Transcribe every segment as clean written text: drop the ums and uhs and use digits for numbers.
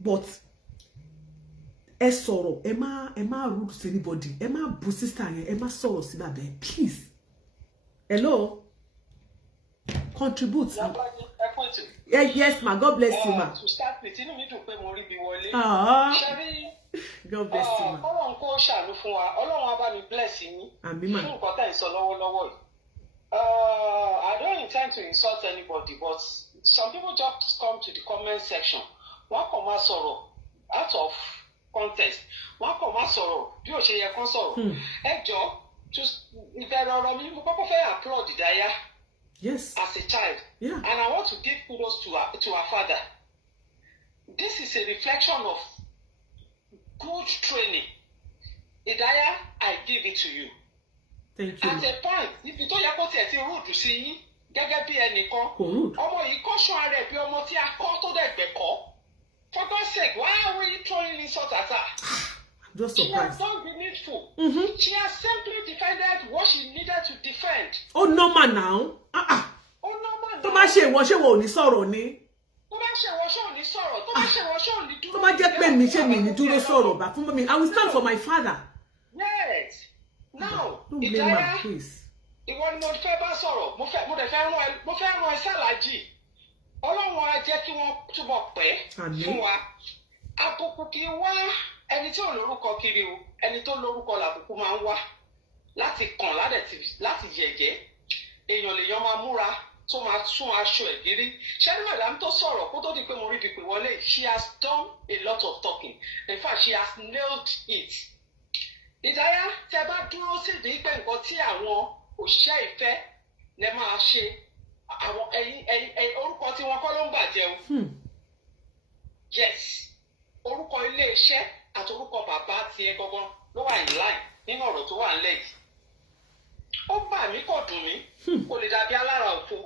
but ẹ sọ̀rọ̀, ẹ má rude to anybody, ẹ má bú sister yẹn, ẹ má sọ̀rọ̀ sí bàbá ẹ, please. Hello, contribute. Yes, ma. God bless you, ma. To start with, inú mi dùn pé mo rí bí wọlé. God bless you, ma. Ọlọ́run kó ṣàánú fún wa. Ọlọ́run á bá mi bless yín. Àmín, ma. Fún nǹkan tá ìsọ lọ́wọ́lọ́wọ́ yìí. I don't intend to insult anybody, but some people just come to the comment section. Wọ́n kàn máa sọ̀rọ̀ out of context. Wọ́n kàn máa sọ̀rọ̀ bí ó ṣe yẹ kán sọ̀rọ̀. Ẹ jọ̀ọ́, ìbẹ̀rẹ̀ ọ̀rọ̀ mi mo kọ́kọ́ fẹ́ applaud Ìdáyà. Yes. As a child. Yeah. And I want to give kudos to her father. This is a reflection of good training. Ìdáyà, I give it to you. Thank you. At a point, ibi tó yẹ kó tiẹ̀ ti rude sí yín gẹ́gẹ́ bí ẹnìkan. Ọmọ yìí kọ́ṣọ́ ara ẹ̀ bí ọmọ tí a kọ́ tó dẹ̀ gbẹ̀kọ́. For God's sake, why are we throwing insult at her? Just she has surprised. done the needful. She has simply defended what she needed to defend. Oh, no, man, now. Oh, no, man. Tó bá ṣe ìwọ ṣé wo ò ní sọ̀rọ̀ ni. Tó bá ṣe ìwọ ṣé ò ní sọ̀rọ̀. Tó bá ṣe ìwọ ṣé ò ní dúró. Tó bá jẹ́ pé mi ṣe mi ní dúró sọ̀rọ̀ bá fún mi. I will stand for my father. Yes. Now, don't blame her, please. Ìwọ ni mo fẹ́ bá sọ̀rọ̀. Mo fẹ́ rán ẹ sálàjì. Ọlọ́run á jẹ́ kí wọ́n túbọ̀ pẹ́ fún wa. Àbùkù kì í wá ẹni tí ò lórúkọ kiri o. Ẹni tó lórúkọ làbùkù máa ń wá. Láti kàn láti yẹ̀yẹ́. Èèyàn lèèyàn máa múra tó máa tún aṣọ ẹ̀ gírí. Ṣẹ́ni madam tó sọ̀rọ̀ kó tó di pé mo rí ibi pè wọlé. She has done a lot of talking. In fact, she has nailed it. Ìdáyà tẹ bá dúró sídìí pé nǹkan tí àwọn òṣìṣẹ́ ìfẹ́ lè máa ṣe. Àwọn ẹ̀yin orúkọ tí wọ́n kọ́ ló ń bàjẹ́ o. Yes. Orúkọ ilé iṣẹ́ àti orúkọ bàbá tiẹ̀ gangan ló wà in line nínú ọ̀rọ̀ tó wà nílẹ̀ yìí. Ó bà mí kò dùn mí. Kò lè dàbí alára òfo.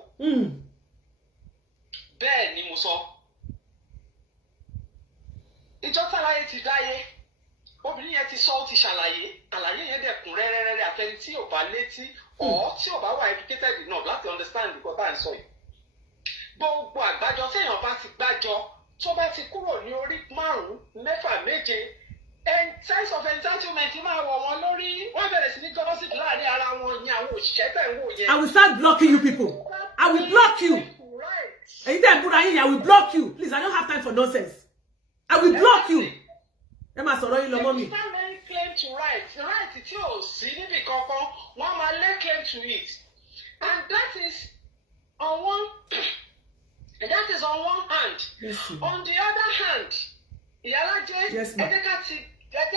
Bẹ́ẹ̀ ni mo sọ. Ìjọ táláyé ti dáyé. Obìnrin yẹn ti sọ ó ti ṣàlàyé. Àlàyé yẹn dẹ̀ kún rẹ́rẹ́rẹ́rẹ́ àfẹni tí ò bá létí. Tí ò bá wà educated enough láti understand nǹkan tá à ń sọ yìí. Gbogbo àgbájọ téèyàn bá ti gbájọ tó bá ti kúrò ní orí 5, 6, 7 sense of entitlement máa wọ̀ wọ́n lórí. Wọ́n bẹ̀rẹ̀ sí ní gossip láàrin ara wọn ní àwọn òṣìṣẹ́ tẹ̀ ń wò yẹn. I will start blocking you people. I will block you. Ẹ̀yin tẹ́ ń búra yín, I will block you. Please, I don't have time for nonsense. I will block you. Ẹ máa sọ̀rọ̀ yín lọ mọ́ mi. Claim to right tí ò sí níbi kankan wọ́n máa lay claim to it, and that is on one hand. Yes, on the other hand, Iyaalaje, yes, ma. ẹ jẹ́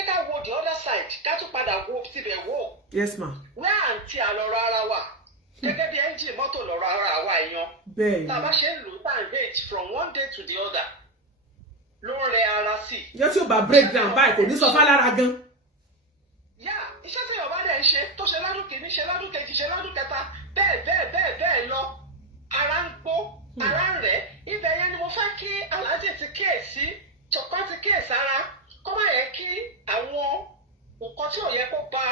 ká wo the other side ká tún padà wo síbẹ̀ wò. Yes, ma. where àǹtí àlọ́rọ̀ ara wa gẹ́gẹ́ bí ẹ́ńjìn mọ́tò lọ́rọ̀ ara wa èèyàn. Bẹ́ẹ̀. tá a bá ṣe ń lò ó tá à ń rage from one day to the other ló ń rẹ ara sí. Yọ tí ó bá break down báyìí kò ní sọ fálára gan. Iṣẹ́ tí Yorùbá dẹ̀ ń ṣe tó ṣe lọ́dún kìíní ṣe lọ́dún kejì ṣe lọ́dún kẹta bẹ́ẹ̀ lọ ara ń gbó ara ń rẹ̀. Ibẹ̀ yẹn ni mo fẹ́ kí Aláàjì ti kíyèsí tọkàn ti kíyèsí ara kó má yẹ kí àwọn nǹkan tí ò yẹ kó bà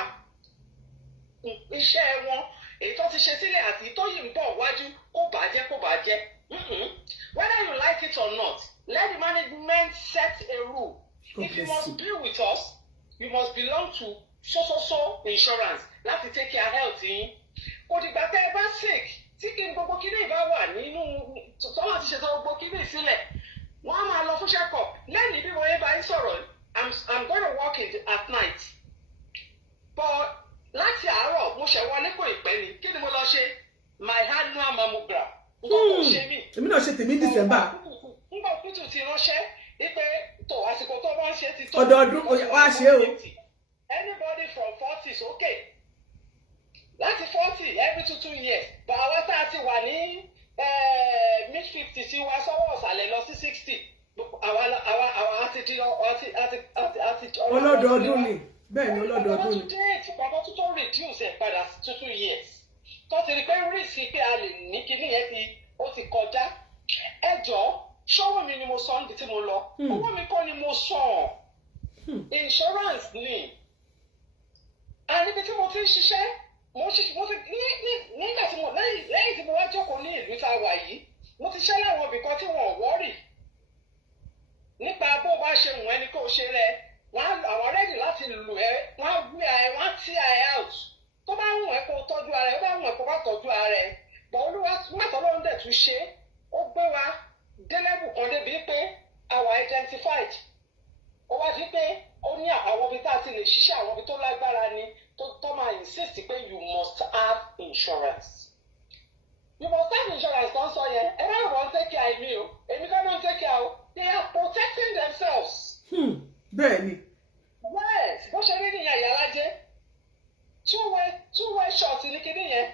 iṣẹ́ wọn èyí tó ti ṣe sílẹ̀ àti tó yìí ń bọ̀ wájú kó bàjẹ́. Whether you like it or not, let the management set a rule. If you must be with us, you must belong to so insurance láti take care health yín. Kò dìgbà tẹ́ ẹ bá sick tí kí n gbogbo kíní ìbá wà nínú tọ́lá ti ṣètò gbogbo kíní sílẹ̀ wọ́n á máa lọ fún check up. Lẹ́yìn bí wọ́n yé bá ń sọ̀rọ̀ I'm going to work at night. But láti àárọ̀ mo ṣẹ̀ wọlé kò ìpẹ́ ni kí ni mo lọ ṣe my annual mammogram. Nǹkan kò ṣe mí. Èmi náà ṣe tèmi December. Nígbà òtútù ti ránṣẹ́ wípé tó àsìkò tó bá ń ṣe ti tó. Ọdọọdún wá ṣe o. Anybody from 40s okay. Láti 40 every 2 years. But àwọn tá a ti wà ní mid-50s ti wá sọ́wọ́ ọ̀sàlẹ̀ lọ sí 60. Àwa àti di ọlọ́dọọdún ni. Bẹ́ẹ̀ ni ọlọ́dọọdún ni. Bàbá tó reduce ẹ̀ padà sí 2 years. Tó ti rí pé risk pé a lè ní kíní yẹn ó ti kọjá. Ẹ jọ̀ọ́ ṣọ́wọ́ mi ni mo sọ níbi tí mo lọ. Owó mi kọ́ ni mo sọ. Insurance ni. Níbi tí mo ti ń ṣiṣẹ́ nígbà tí lẹ́yìn tí mo wá jókòó ní ìlú tá a wà yìí mo ti ṣẹ́ láwọn ibì kan tí wọ́n wọ́rì nípa bó ṣe wù ẹ́ ni kó ṣe rẹ̀ àwọn rẹ́dì láti lù ẹ́ wọ́n gbé ẹ wọ́n tí ẹ out tó bá wù ẹ́ kó tọ́jú ara ẹ ó bá wù ẹ́ kó bá tọ́jú ara ẹ bọ̀ olúwa mẹ́tọ́ ló ń dẹ̀ tún ṣe ó gbé wa délẹ́bù kan débi pé àwa identified ó wá di pé ó ní àwọn ibi tá a ti lè ṣiṣẹ́ àwọn ibi tó lágbára ni tó máa insist pé you must have insurance. You must have insurance tó ń sọ yẹn ẹ bá wọn take care mi o èmi kọ́ ló ń take care o they are protecting themselves. Bẹ́ẹ̀ ni. Yes bó ṣe rí nìyẹn Ìyálájé two-way shot ní kíní yẹn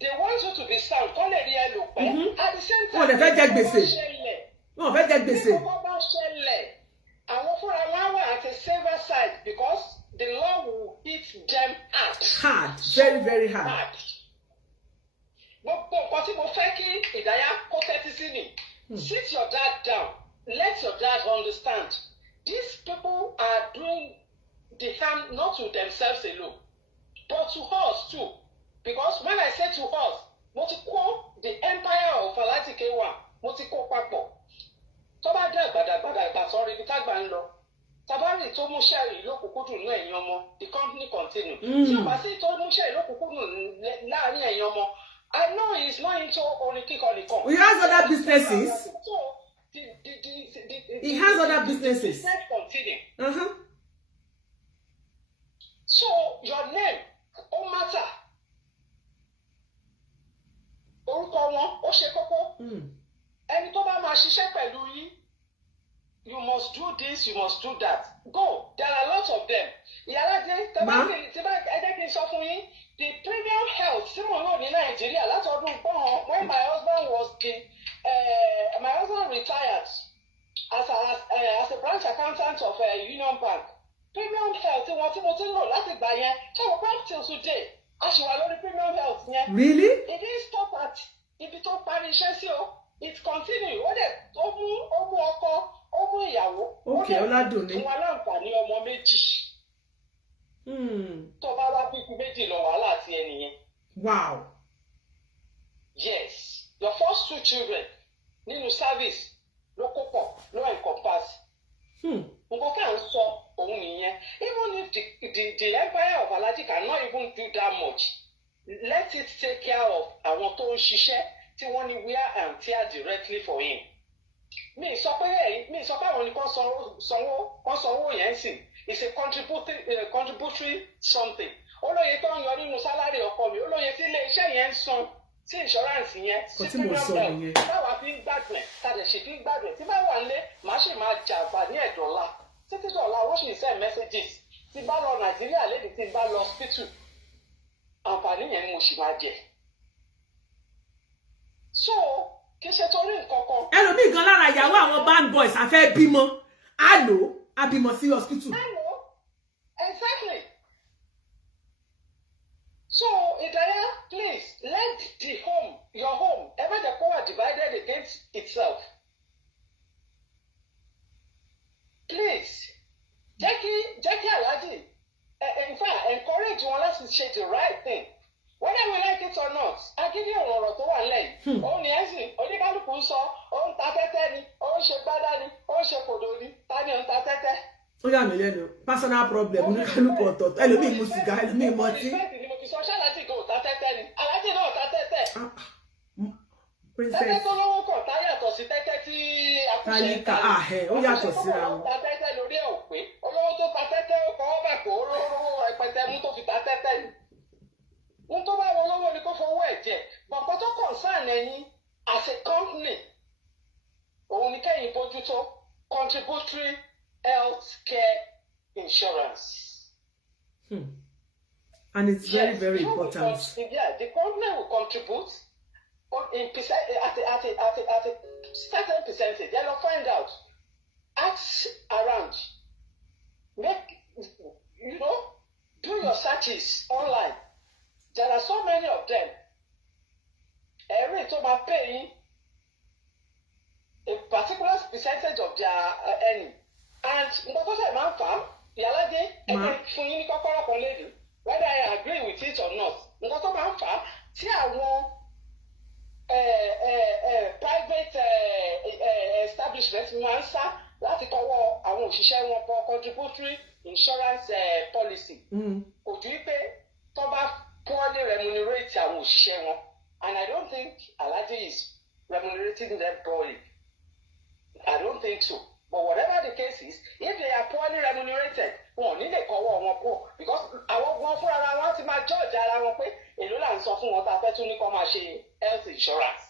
they want you to be sound kọ́ lè rí ẹ lò pẹ́ at the same time wọ́n lè fẹ́ jẹ gbèsè wọ́n fẹ́ jẹ gbèsè. bí wọ́n bá ṣẹlẹ̀ àwọn fúnra wọn wà at a safer side because the law will hit them hard. Very very hard. Gbogbo nǹkan tí mo fẹ́ kí Ìdáyà kó tẹ́tí sí ni sit your dad down let your dad understand these people are doing the harm not to themselves alone but to us too because when I say to us mo ti kó the empire of Alhaji K1 mo ti kó papọ̀ tó bá dé àgbàdàgbàdà sọ̀rọ̀ ibi tágbà ń lọ tabari tó mú sẹ́ẹ̀rì lókùnkúndùn náà ẹ̀yin ọmọ the company continue tí o bá sí tó mú sẹ́ẹ̀rì lókùnkúndùn láàrin ẹ̀yin ọmọ I know he is not into orin kíkọ nìkan. He has other businesses. He has other businesses. Continue. So your name ó matter. Orúkọ wọn ó ṣe kókó. Ẹni tó bá máa ṣiṣẹ́ pẹ̀lú yín you must do this you must do that go there are lots of them. Ìyálájé tí bá ẹ jẹ́ kí n sọ fún yín the premium health tí mo lò ní Nàìjíríà látọdún gbọ́n when my husband retired as a branch accountant of Union Bank premium health tí mo ti ń lò láti gbà yẹn ṣé o pẹ́ till today a ṣì wà lórí premium health yẹn. Really? It didn't stop at ibi tó parí iṣẹ́ sí o it continue ó mú ọkọ ó mú ìyàwó ó dẹ̀ fún wa láǹfààní ọmọ méjì. Tó bá wá bíkú méjì lọ wàhálà àti ẹnìyẹn. Wow. Yes your first two children nínú service ló kó pọ̀ ló encompass. Nǹkan ká ń sọ òun nìyẹn even if the empire of Alhaji cannot even do that much let it take care of àwọn tó ń ṣiṣẹ́ tí wọ́n ní wear and tear directly for him. Mi sọ pé àwọn nìkan sanwó yẹn sì it's a contributory something. Olóye tó ń yọ nínú sálárì ọkọ mi olóye tí ilé iṣẹ́ yẹn ń san sí insurance yẹn sí premium health báwa fi ń gbàgbẹ́ tàbí ṣì fi ń gbàgbẹ́ tí bá wà nílé màá ṣì máa jàgbá ní ẹ̀dọ́là títí dọ̀la wọ́n ṣì ń send messages tí bá lọ Nàìjíríà lédè tí bá lọ hospital àǹfààní yẹn ni mo ṣì máa jẹ. So kì í ṣe torí nǹkan kan. Ẹlòmíì gan lára ìyàwó àwọn band boys àfẹ́ bímọ á lò á bímọ sí hospital. Exactly. So Ìdáyà please let your home ever the power divided against itself. Please jẹ́ kí Alhaji in fact encourage wọn láti ṣe the right thing whether we like it or not agídí ọ̀rọ̀ tó wà lẹ́yìn òun ni ẹ̀sìn oníkálukú ń sọ òun ta tẹ́tẹ́ ni òun ṣe gbádá ni òun ṣe kòdò ni ta ni òun ta tẹ́tẹ́. Ó yà mí lẹ́nu personal problem oníkálukú ọ̀tọ̀ọ̀tọ̀ ẹlòmíì mu sìgá ẹlòmíì mọtí. Ni mo fi sọ ṣé Alhaji kò ta tẹ́tẹ́ ni Alhaji náà ta tẹ́tẹ́. Tẹ́tẹ́ tó lówó kàn tá yàtọ̀ sí tẹ́tẹ́ tí akúṣe ń ta. Ó yàtọ̀ síra wọn. Ta tẹ́tẹ́ lórí ẹ̀ ò pé olówó tó ta tẹ́tẹ́ ó kọ́ ọ́ bẹ̀ kó olówó rẹpẹtẹ mú tó fi ta tẹ́tẹ́ ni. N tó bá wọn lọ́wọ́ ni kó fowó ẹ̀ jẹ bọ̀pọ̀ tó concern ẹ̀yin as a company òun ni kẹ́yìn bójútó contributory health care insurance. And it's very very important. The company will contribute at a certain percentage. Then you'll find out. Ask around. Do your searches online. There are so many of them. Every time I pay a particular percentage of their earning. And nǹkan tó ṣe máa ń fà á, Ìyálájé, ẹgbẹ́ fún yín ní kọ́kọ́rọ́ kan lédè, whether I agree with it or not. Nǹkan tó máa ń fà á tí àwọn private establishment máa ń sá òṣìṣẹ́ wọn for contributory insurance policy. Kò ju pé tó bá poorly remunerate àwọn òṣìṣẹ́ wọn, and I don't think Alhaji is remunerating them poorly. I don't think so. But whatever the case is, if they are poorly remunerated, wọn ò ní lè kọ́wọ́ wọn kú, because àwọn gan fúnra wọn ti máa judge ara wọn pé èló là ń sọ fún wọn tá a fẹ́ tún ní kó máa ṣe health insurance.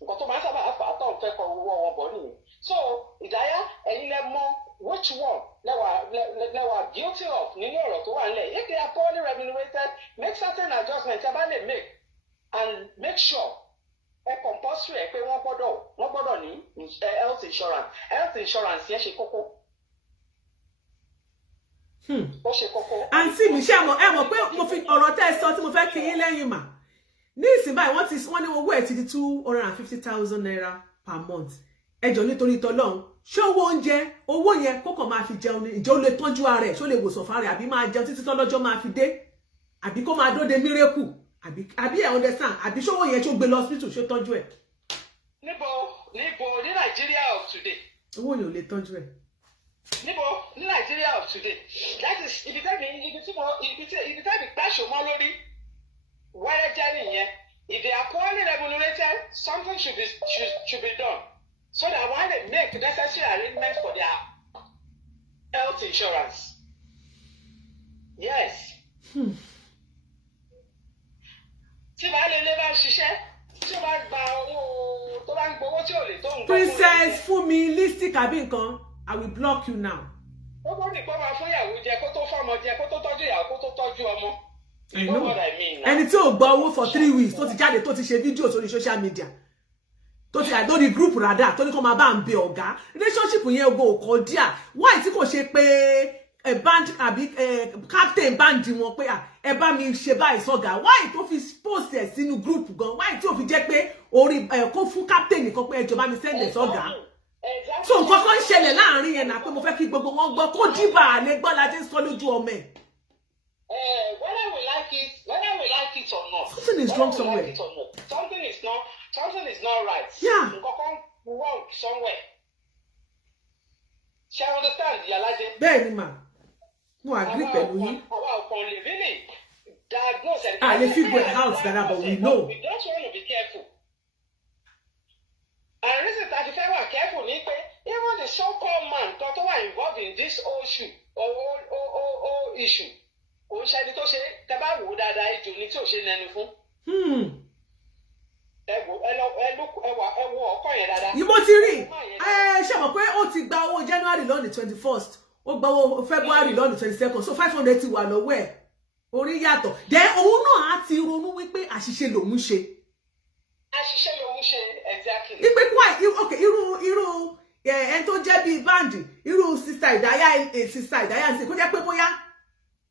Nǹkan tó máa ń sábà fà á tó ń fẹ́ kọ owó wọn bọ̀ nìyẹn. So Ìdáyà, ẹ̀yin lẹ mọ̀ which one lẹ́wà guilty of nínú ọ̀rọ̀ tó wà nílẹ̀. If they are poorly remunerated, make certain adjustments ẹ bá lè make, and make sure ẹ compulsory ẹ pé wọ́n gbọ́dọ̀ ní health insurance. Health insurance yẹn ṣe kókó. Ó ṣe kókó. Àǹtí mi ṣé ẹ mọ̀ pé mo fi ọ̀rọ̀ tẹ́ ẹ sọ tí mo fẹ́ kí yín lẹ́yìn mà. Ní ìsìn báyìí wọ́n ní owó ẹ̀ ti di 250,000 naira per month. Ẹ jọ̀ọ́ nítorí t'Ọlọ́run, ṣé owó yẹn kó kàn máa fi jẹun ni? Ìjọ lè tọ́jú ara ẹ̀, ṣó lè wòsàn fara àbí máa jẹun títí tọ́lọ́jọ́ máa fi dé? Àbí kó máa dóde miracle? Àbí ẹ understand? Àbí ṣówó yẹn tó gbé lọ hospital ṣó tọ́jú ẹ̀? Níbo ní Nigeria of today? Owó yẹn ò lè tọ́jú ẹ̀. Níbo ní Nigeria of today? That is ibi tẹ́mi gbàṣọ mọ́ lórí wẹ́rẹ́ jẹ́ nìyẹn. If they are poorly remunerated, something should be done so that when they make necessary arrangements for their health insurance. Yes. Tí bá lè bá ṣiṣẹ́, tí ó bá gba owó tó bá ń gbowó tí ò lè tó nǹkan. Princess fún mi listic àbí nǹkan, I will block you now. Ó bọ́ nìkan máa fún ìyàwó jẹ kó tó fọ́mọ jẹ kó tó tọ́jú ìyàwó kó tó tọ́jú ọmọ. I know. Ẹni tí ò gba owó for 3 weeks tó ti jáde tó ti ṣe fídíò sórí social media tó ti àdórí group rada tó ní kó máa bá ń bẹ ọ̀gá relationship yẹn ogo kò díà why tí kò ṣe pé band àbí captain band wọn pé ẹ bá mi ṣe báyìí sọ́gà why tó fi post ẹ̀ sínú group gan why tí ò fi jẹ́ pé orí kó fún captain nìkan pé ẹ jọ̀ọ́ bá mi send ẹ̀ sọ́gà so nǹkan kan ń ṣẹlẹ̀ láàrin yẹn náà pé mo fẹ́ kí gbogbo wọn gbọ́ kó dìbà lè gbọ́ la ti ń sọ lójú ọmọ ẹ̀. Whether we like it or not, something is wrong somewhere. Something is not right. Yeah. Wrong somewhere. Shall I understand, Iyaalaje? Bẹ́ẹ̀ni mà, mo agree pẹ̀lú yín. Our only really diagnose and let's figure it out, Dada, but we know. We just want to be careful. And reason that if I were careful, even the so-called man that were involved in this whole issue issue. Kò ṣe ẹni tó ṣe tẹ́ bá wò dáadáa ejò ní tí ò ṣe nẹnu fún. Ẹ wo ọkọ yẹn dáadáa. Yìí mo ti rí ṣe mọ̀ pé ó ti gba owó January lọ́nà 21st ó gba owó February lọ́nà 22nd so 500 ti wà lọ́wọ́ ẹ̀ orí yàtọ̀ then òun náà á ti ronú wípé àṣìṣe lòun ṣe. Àṣìṣe lòun ṣe exactly. Ìpè okay irú ẹni tó jẹ́ bíi báǹdì irú sister Ìdáyà ń ṣe kó jẹ́ pé bóyá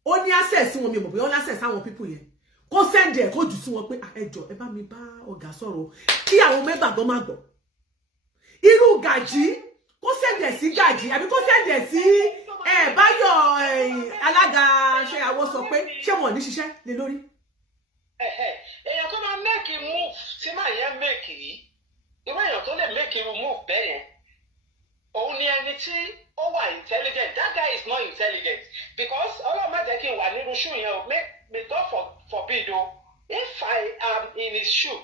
ó ní access wọn mi mọ̀ bóyá ó ní access àwọn people yẹn kó send ẹ̀ kó jù sí wọn pé ẹ jọ̀ọ́ ẹ bá mi bá ọ̀gá sọ̀rọ̀ kí àwọn mẹ́bà gan má gbọ́ irú Gàjí kó send ẹ̀ sí Gàjí àbí kó send ẹ̀ sí Báyọ̀ alága ṣe àwọn sọ pé ṣé wọn ní ṣiṣẹ́ lé lórí. Èèyàn tó máa make a move tí màá yẹn make yìí irú èèyàn tó lè make a move bẹ́ẹ̀ yẹn òun ni ẹni tí ó wà intelligent. That guy is not intelligent because ọlọ́run má jẹ́ kí n wà nínú shoe yẹn o may God forbid o if I am in his shoe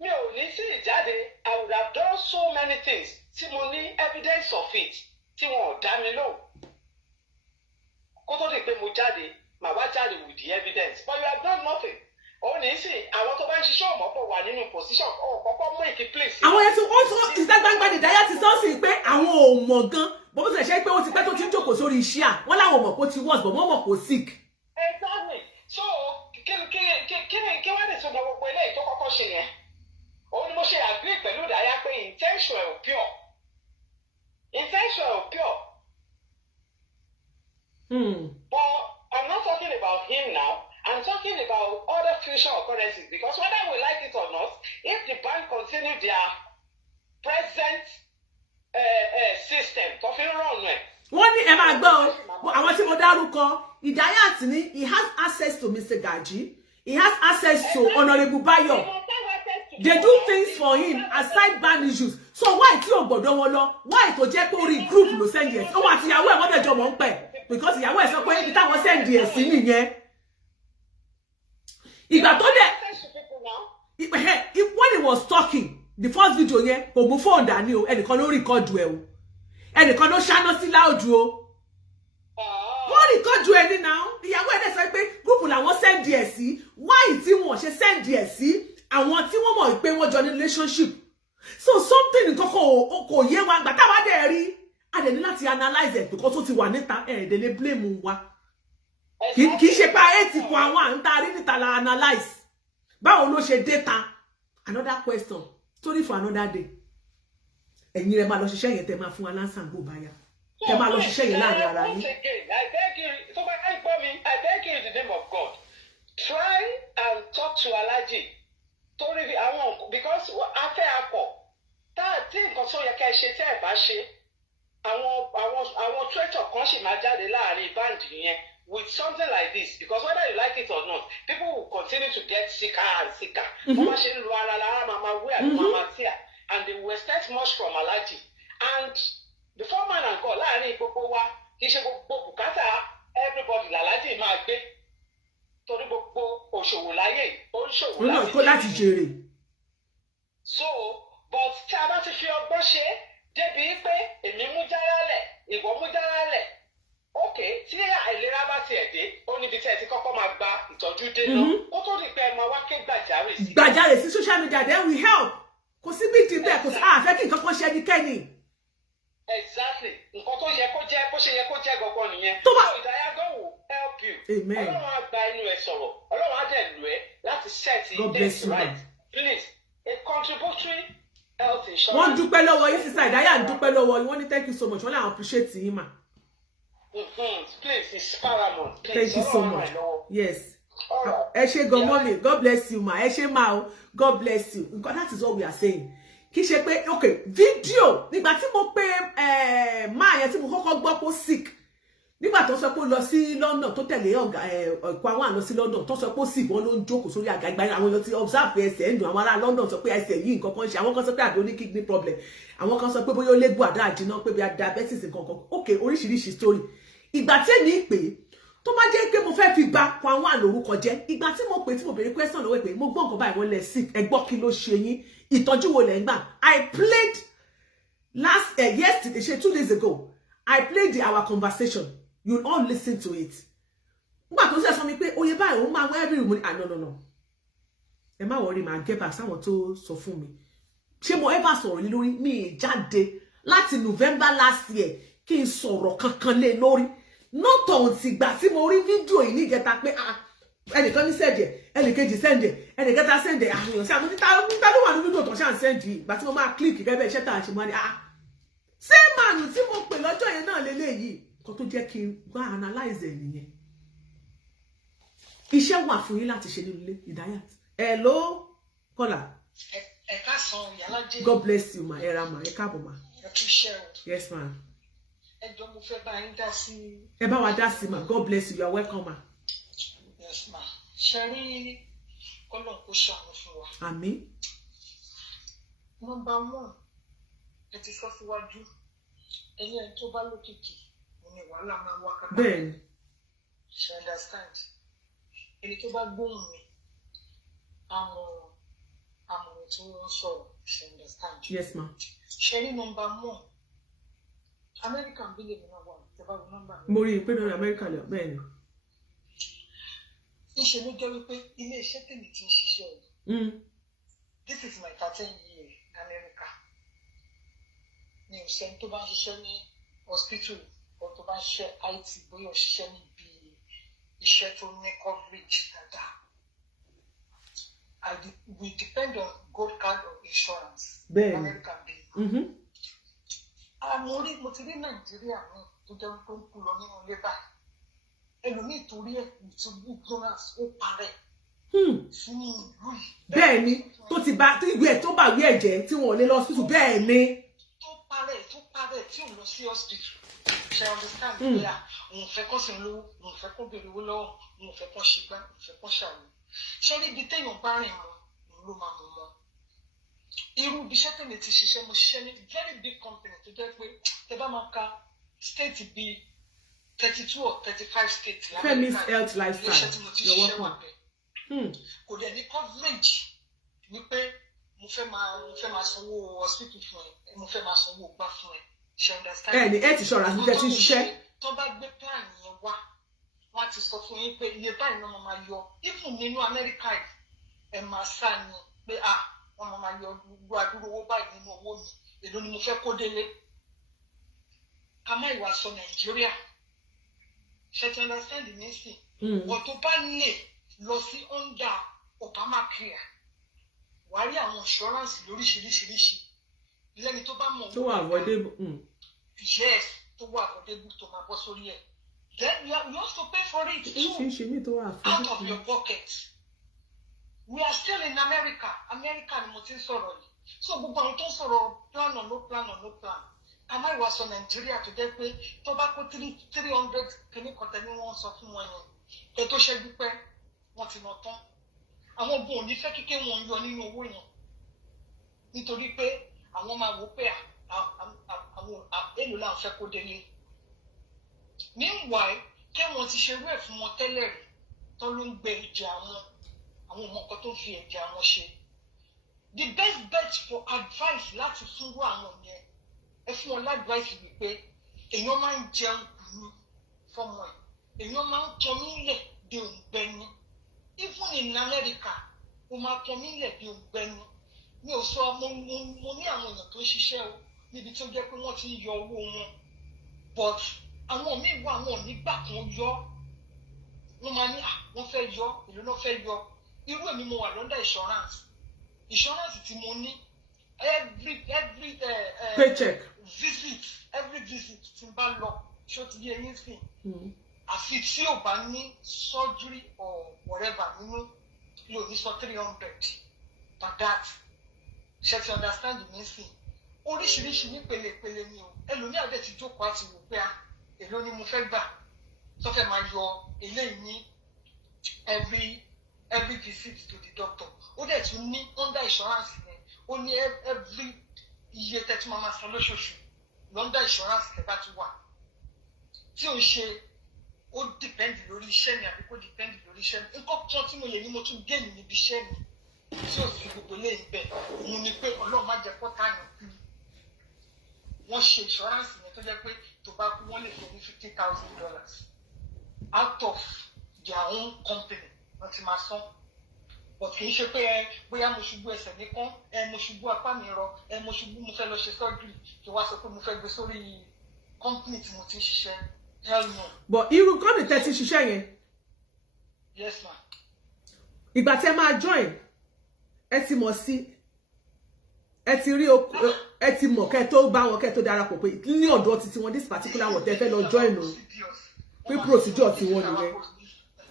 mi ò ní sí ìjáde I would have done so many things tí mo ní evidence of it tí wọn ò dá mi lóhùn kó tó di pé mo jáde màá wá jáde with the evidence but you have done nothing. Ó ní sí àwọn tó bá ń ṣiṣẹ́ ọ̀mọ́pọ̀ wà nínú position kọ́kọ́ mú ìkí place. Àwọn yẹn tí wọ́n tún ìdágbàgbà ní Ìdáyà ti sọ́ọ̀sì pé àwọn ò mọ̀ gan bó ṣe ṣe pé ó ti pẹ́ tó ti ń jókòó sórí iṣẹ́ à wọ́n láwọn mọ̀ kó ti worse but wọ́n mọ̀ kó sick. Exactly. So kí wọ́n lè sọ gbogbo eléyìí tó kọ́kọ́ ṣe yẹn òun ni mo ṣe agree pẹ̀lú Ìdáyà pé intention ẹ̀ ò pure. But I'm not talking about him now. I'm talking about other future occurrences because whether we like it or not, if the bank continue their present system, tó fi ń run ẹ̀. Wọ́n ní ẹ máa gbọ́ o, àwọn tí mo dárúkọ, Ìdáyà ní he has access to Mr. Gaji, he has access to Honorable Bayo. He must have access to they do things for him aside bad issues. So why tí o gbọ́dọ̀ wọn lọ? Why tó jẹ́ pé orí group ló send yes? Ó wá ti ìyàwó ẹ̀ wọ́n dẹ̀jọ́ mọ̀ ń pẹ̀ because ìyàwó ẹ̀ sọ pé ibi táwọn send yes sí nìyẹn. Ìgbà tó dẹ̀ when he was talking the first video yẹn kò mú phone dání o, ẹnìkan ló record ẹ̀ o, ẹnìkan ló ṣáná sí loud o. Wọ́n record ẹ̀ ní now ìyàwó ẹ̀ dẹ̀ sọ pé group làwọn send yes sí, why tí wọ́n ṣe send yes sí àwọn tí wọ́n mọ̀ pé wọ́n jọ ní relationship. So something nǹkan kò yé wa gbà táwa dẹ̀ rí a dẹ̀ ní láti analyze it because ó ti wà níta dẹ̀ lè blame wa. Kì í ṣe pé ayé ti kọ àwọn à ń tarí níta la analyze. Báwo ló ṣe data? Another question. Story for another day. Ẹ̀yin rẹ̀ máa lọ ṣiṣẹ́ yẹn tẹ́ máa fún wa lánṣàn gbò báyà. Tẹ́ máa lọ ṣiṣẹ́ yẹn láàrin ara yín. I beg you, I beg you in the name of God. Try and talk to Alaji. Torí àwọn because afẹ́ akọ̀ tí nǹkan tó yẹ ká ṣe tẹ́ ẹ̀ bá ṣe àwọn traitor kan ṣì máa jáde láàrin báńdì yẹn with something like this because whether you like it or not people will continue to get sicker and sicker. Wọ́n máa ṣe ń lo ara lára màmá wí àti màmá tíà and they will expect much from Alaji and the foreman and God láàrin gbogbo wa kì í ṣe gbogbo bùkátà everybody làlájì máa gbé. Torí gbogbo òṣòwò láyé ó ń ṣòwò láti jèrè. So but tí a bá ti fi ọgbọ́n ṣe débi pé èmi mú járálẹ̀ ìwọ mú járálẹ̀ ok tí àìlera bá tiẹ̀ dé ó níbi tí ẹ ti kọ́kọ́ máa gba ìtọ́jú dé náà kó tó di pé ẹ máa wá ké gbàjáre sí. Gbàjáre sí social media then we help. Kò sí big deal bẹ́ẹ̀ kò sí àfẹ́ kí nǹkan kan ṣe ẹnikẹ́ni. Exactly nǹkan tó yẹ kó jẹ́ bó ṣe yẹ kó jẹ́ gangan nìyẹn. Tó bá ìdáyàgọ́ wò help you. Amen. Ọlọ́run á gba inú ẹ sọ̀rọ̀ Ọlọ́run á dẹ̀ lù ẹ́ láti set it right. Please a contributory health insurance. Wọ́n dúpẹ́ lọ́wọ́ yín sísá Ìdáyà ń dúpẹ́ lọ́wọ́ yín wọ́n ní thank you so much wọ́n náà appreciate yín mà. Please it's paramount. Please, thank you so much. Yes. Ẹ ṣé gan mọ́mì God bless you ma ẹ ṣé ma o God bless you because that is what we are saying. Kì í ṣe pé okay video nígbà tí mo pé máa yẹn tí mo kọ́kọ́ gbọ́ pé ó sick nígbà tó sọ pé ó lọ sí London tó tẹ̀lé ọ̀gá ẹ̀kọ́ àwọn àlọ́ sí London tó sọ pé ó sick wọ́n ló ń jókòó sórí àga ìgbà àwọn èèyàn ti observe pé ẹsẹ̀ ń dùn àwọn ará London sọ pé ẹsẹ̀ yìí nǹkan kan ṣe àwọn kan sọ pé àbí ó ní kidney problem àwọn kan sọ pé bóyá ó lé gbọ́ àdá àjìnà pé bí a diabetes nǹkan kan okay oríṣiríṣi story ìgbà tí èmi pè tó bá jẹ́ pé mo fẹ́ fi gba àwọn àlòrúkọ jẹ́ ìgbà tí mo pè tí mo béèrè question lọ́wọ́ pé mo gbọ́ nǹkan báyìí wọ́n lẹ̀ sick ẹ gbọ́ kí ló ṣe yín ìtọ́jú wo lẹ̀ ń gbà I played last yesterday 2 days ago I played our conversation you all listen to it nígbà tó ṣe sọ mi pé oye báyìí òun máa wá every room no ẹ má worry máa get back sáwọn tó sọ fún mi ṣé mo ever sọ̀rọ̀ lé lórí mi jáde láti November last year kí n sọ̀rọ̀ kankan lé lórí not until ìgbà tí mo rí fídíò yìí ní ìjẹta pé ẹnìkan ní sẹ́ẹ̀dẹ̀ ẹnìkejì sẹ́ẹ̀dẹ̀ ẹnìkẹta sẹ́ẹ̀dẹ̀ àyàn sí àwọn níta ló wà ní fídíò tó ṣáà ń sẹ́ẹ̀dì ìgbà tí mo máa click gẹ́gẹ́ iṣẹ́ tá a ṣe máa ní ṣé màánù tí mo pè lọ́jọ́ yẹn náà lélẹ́yìí kan tó jẹ́ kí n gbá analyze ẹ̀ nìyẹn iṣẹ́ wà fún yín láti ṣe nínú ilé Ìdáyà hello kọ́là ẹ káàsán Ìyálájé God bless you ma ẹ ra ma ẹ káàbọ̀ ma ẹ tún ṣe o yes ma ẹ jọ mo fẹ́ bá yín dá sí ẹ bá wa dá sí ma God bless you you are welcome ma yes ma ṣe rí Ọlọ́run kó ṣàánú fún wa àmín number 1 ẹ ti sọ síwájú ẹni ẹni tó bá lókìkí ni wàhálà máa wá kápá bẹ́ẹ̀ ṣe understand ẹni tó bá gbóhùn mi àmọ́ tí wọ́n sọ̀rọ̀ ṣe understand yes ma ṣe rí number 1 American bílẹ̀ mi náà wà tẹ́bá wo number mi. mo rí i pé lórí America lọ bẹ́ẹ̀ ni. níṣẹ́ ló jẹ́ wípé ilé iṣẹ́ tèmi ti ń ṣiṣẹ́ yìí this is my 13 year America ní ìṣẹ́ tó bá ń ṣiṣẹ́ ní hospital or tó bá ń ṣiṣẹ́ IT bóyá ó ṣiṣẹ́ níbi iṣẹ́ tó ní coverage dáadáa we depend on gold card or insurance. bẹ́ẹ̀ American bill. Mo ti rí Nàìjíríà náà tó jẹ́ wípé ń kú lọ nínú ilé báyìí ẹlòmíì torí ẹ̀ tó ignorance ó parẹ́ sínú ìlú yìí. bẹ́ẹ̀ ni tó ti bá ìwé ẹ̀ tó bá ìwé ẹ̀jẹ̀ tí wọ́n ò lè lọ hospital bẹ́ẹ̀ ni. tó parẹ́ tí ò lọ sí hospital ṣe understand pé òun fẹ́ kọ́ sí lówó òun fẹ́ kọ́ bèrè owó lọ́wọ́ òun fẹ́ kọ́ ṣe gbá òun fẹ́ kọ́ ṣàlù ṣé níbi téèyàn bá rìn mọ́ òun ló máa mọ̀ mọ́ irú bí iṣẹ́ tèmi ti ṣiṣẹ́ mo ṣiṣẹ́ ní very big company tó jẹ́ pé tẹ bá máa ka state bíi 32 or 35 states Femi's health lifestyle. You're welcome. Kò dẹ̀ ní coverage ní pé mo fẹ́ máa sanwó hospital fún ẹ, mo fẹ́ máa sanwó gbá fún ẹ. Ṣé understand? Ní health insurance ní tẹ́tí ṣiṣẹ́. Tó bá gbé plan yẹn wá, wọ́n ti sọ fún yín pé iye báyìí náà máa yọ. Even nínú America ẹ̀ máa sá ni pé wọ́n máa yọ gbogbo àdúró owó báyìí nínú owó mi. Èló ni mo fẹ́ kó délé. Ká má ìwà sọ Nàìjíríà. Ṣé ti understand me sí? Wọ́n tó bá lè lọ sí under Obamacare. Wà á rí àwọn insurance lóríṣiríṣiríṣi. Lẹ́ni tó bá mọ̀ tó wà avoidable. Yes, tó wà avoidable tó máa bọ́ sórí ẹ̀. Then you have to pay for it too. Out of your pocket. We are still in America. America ni mo ti ń sọ̀rọ̀ yìí. So gbogbo àwọn tó ń sọ̀rọ̀ plan or no plan or no plan. Àmọ́ ìwà sọ Nàìjíríà tó jẹ́ pé tó bá kó 300 kìíní kan tẹ́lẹ̀ wọ́n sọ fún wọn yẹn. Ètò ṣẹ́jú pé wọ́n ti lọ tán. Àwọn ọgbọ̀n ò ní fẹ́ kíkẹ́ wọn yọ nínú owó yẹn. Nítorí pé àwọn máa wò pé àwọn èlò làwọn fẹ́ kó délé. Meanwhile, kẹ́wọ̀n ti ṣerú ẹ̀ fún wọn tẹ́lẹ̀ rí tó ló ń gbé ẹ̀jẹ̀ àwọn ọmọ kan tó ń fi ẹ̀jẹ̀ àwọn ṣe. The best bet for advice láti fúnrú àwọn yẹn ẹ fún wọn ládvice wípé èèyàn máa ń jẹun kùnú fọmọ ẹ̀, èèyàn máa ń tọ́ nílẹ̀ de òǹgbẹ́ni. Even in America, o máa tọ́ nílẹ̀ de òǹgbẹ́ni. Mi ò sọ mo ní àwọn èèyàn tó ń ṣiṣẹ́ o níbi tí ó jẹ́ pé wọ́n ti ń yọ owó wọn, but àwọn míì wà àwọn onígbà kan yọ wọ́n máa ní wọ́n fẹ́ yọ èlò náà fẹ́ yọ. Irú èmi mo wà lọ́ndà insurance tí mo ní every paycheck every visit tí n bá lọ ṣó ti yé yín sìn àfi tí ò bá ní surgery or whatever nínú lò ní sọ 300 per that. Ṣé ti understand me sìn oríṣiríṣi ní pẹ̀lẹ́pẹ̀lẹ́ ni o ẹlòmíà dẹ̀ ti jókòó àti wò pé èló ni mo fẹ́ gbà tó fẹ́ máa yọ eléyìí ní every visit to the doctor. Ó dẹ̀ tún ní under insurance yẹn ó ní every iye tẹ́tí máa san lóṣooṣù under insurance tẹ́ bá ti wà tí ó ṣe ó depend lórí iṣẹ́ mi àbí kó depend lórí iṣẹ́ mi. Nǹkan kan tí mo lè ní mo tún gé mi níbi iṣẹ́ mi tí ò sí gbogbo lè bẹ̀ òun ni pé Ọlọ́run má jẹ́ kó tààyàn kú. Wọ́n ṣe insurance yẹn tó jẹ́ pé tó bá kú wọ́n lè fún ní $50,000 out of their own company wọ́n ti máa san. But kì í ṣe pé bóyá mo ṣubú ẹsẹ̀ nìkan mo ṣubú apá mi rọ mo ṣubú mo fẹ́ lọ ṣe surgery kí wá sọ pé mo fẹ́ gbé sórí company tí mo ti ń ṣiṣẹ́. Hell no. But irú company tẹ́ ti ṣiṣẹ́ yẹn. Yes ma. Ìgbà tí ẹ máa join ẹ ti mọ̀ sí ẹ ti rí ẹ ti mọ̀ kẹ́ tó bá wọn kẹ́ tó darapọ̀ pé ní ọ̀dọ̀ títí wọn this particular one tẹ́ fẹ́ lọ join o pé procedure tí wọ́n nìyẹn.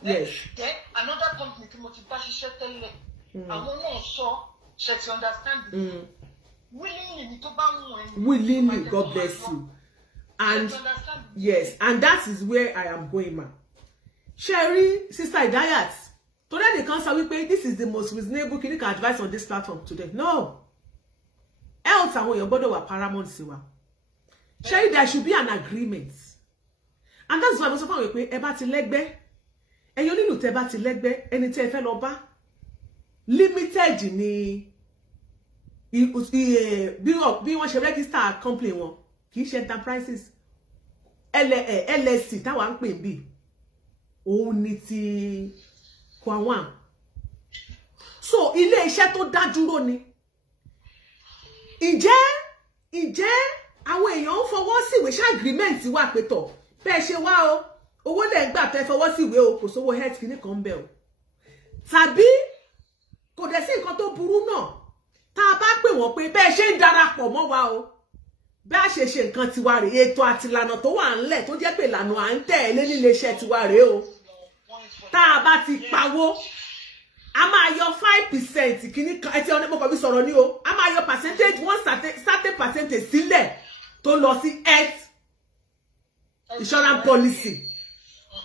Yes. Then another company tí mo ti bá ṣiṣẹ́ tẹ́lẹ̀ àwọn náà sọ ṣe ti understand me. Willingly ni tó bá wù ẹ́. Willingly, God bless you. And yes, and that is where I am going, ma. Sherry, Sister Idayat, today they can't say wípé this is the most reasonable clinical advice on this platform today. No. Health àwọn èèyàn gbọ́dọ̀ wà paramount sí wa. Sherry, there should be an agreement. And that's why mo sọ fún àwọn pé ẹ bá ti lẹ́gbẹ́. Ẹ̀yin onílù tẹ́ bá ti lẹ́gbẹ́, ẹni tẹ́ fẹ́ lọ bá. Limited ni bí wọ́n ṣe register company wọn. Kì í ṣe enterprises LLC táwa ń pè bí òun ni ti Kwawan. So ilé iṣẹ́ tó dá dúró ni. Ǹjẹ́ àwọn èèyàn ń fọwọ́ sí ìwé ṣá agreement wà pé tọ̀ bẹ́ẹ̀ ṣe wá o owó lẹ̀ ń gbà tẹ́ fọwọ́ sí ìwé o kò sówó health kìíní kan bẹ́ẹ̀ o tàbí kò dẹ̀ sí nǹkan tó burú náà tá a bá pè wọ́n pé bẹ́ẹ̀ ṣe ń darapọ̀ mọ́ wa o bí a ṣe ṣe nǹkan tiwa rèé ètò àti ìlànà tó wà ńlẹ̀ tó jẹ́ pé ìlànà à ń tẹ̀lé nílé iṣẹ́ tiwa rèé o tá a bá ti pawó a máa yọ 5% kìíní kan ẹtí ọ̀nà ìpọ̀kọ̀ bí sọ̀rọ̀ ní o a máa yọ percentage one certain percentage sílẹ̀ tó lọ sí health insurance policy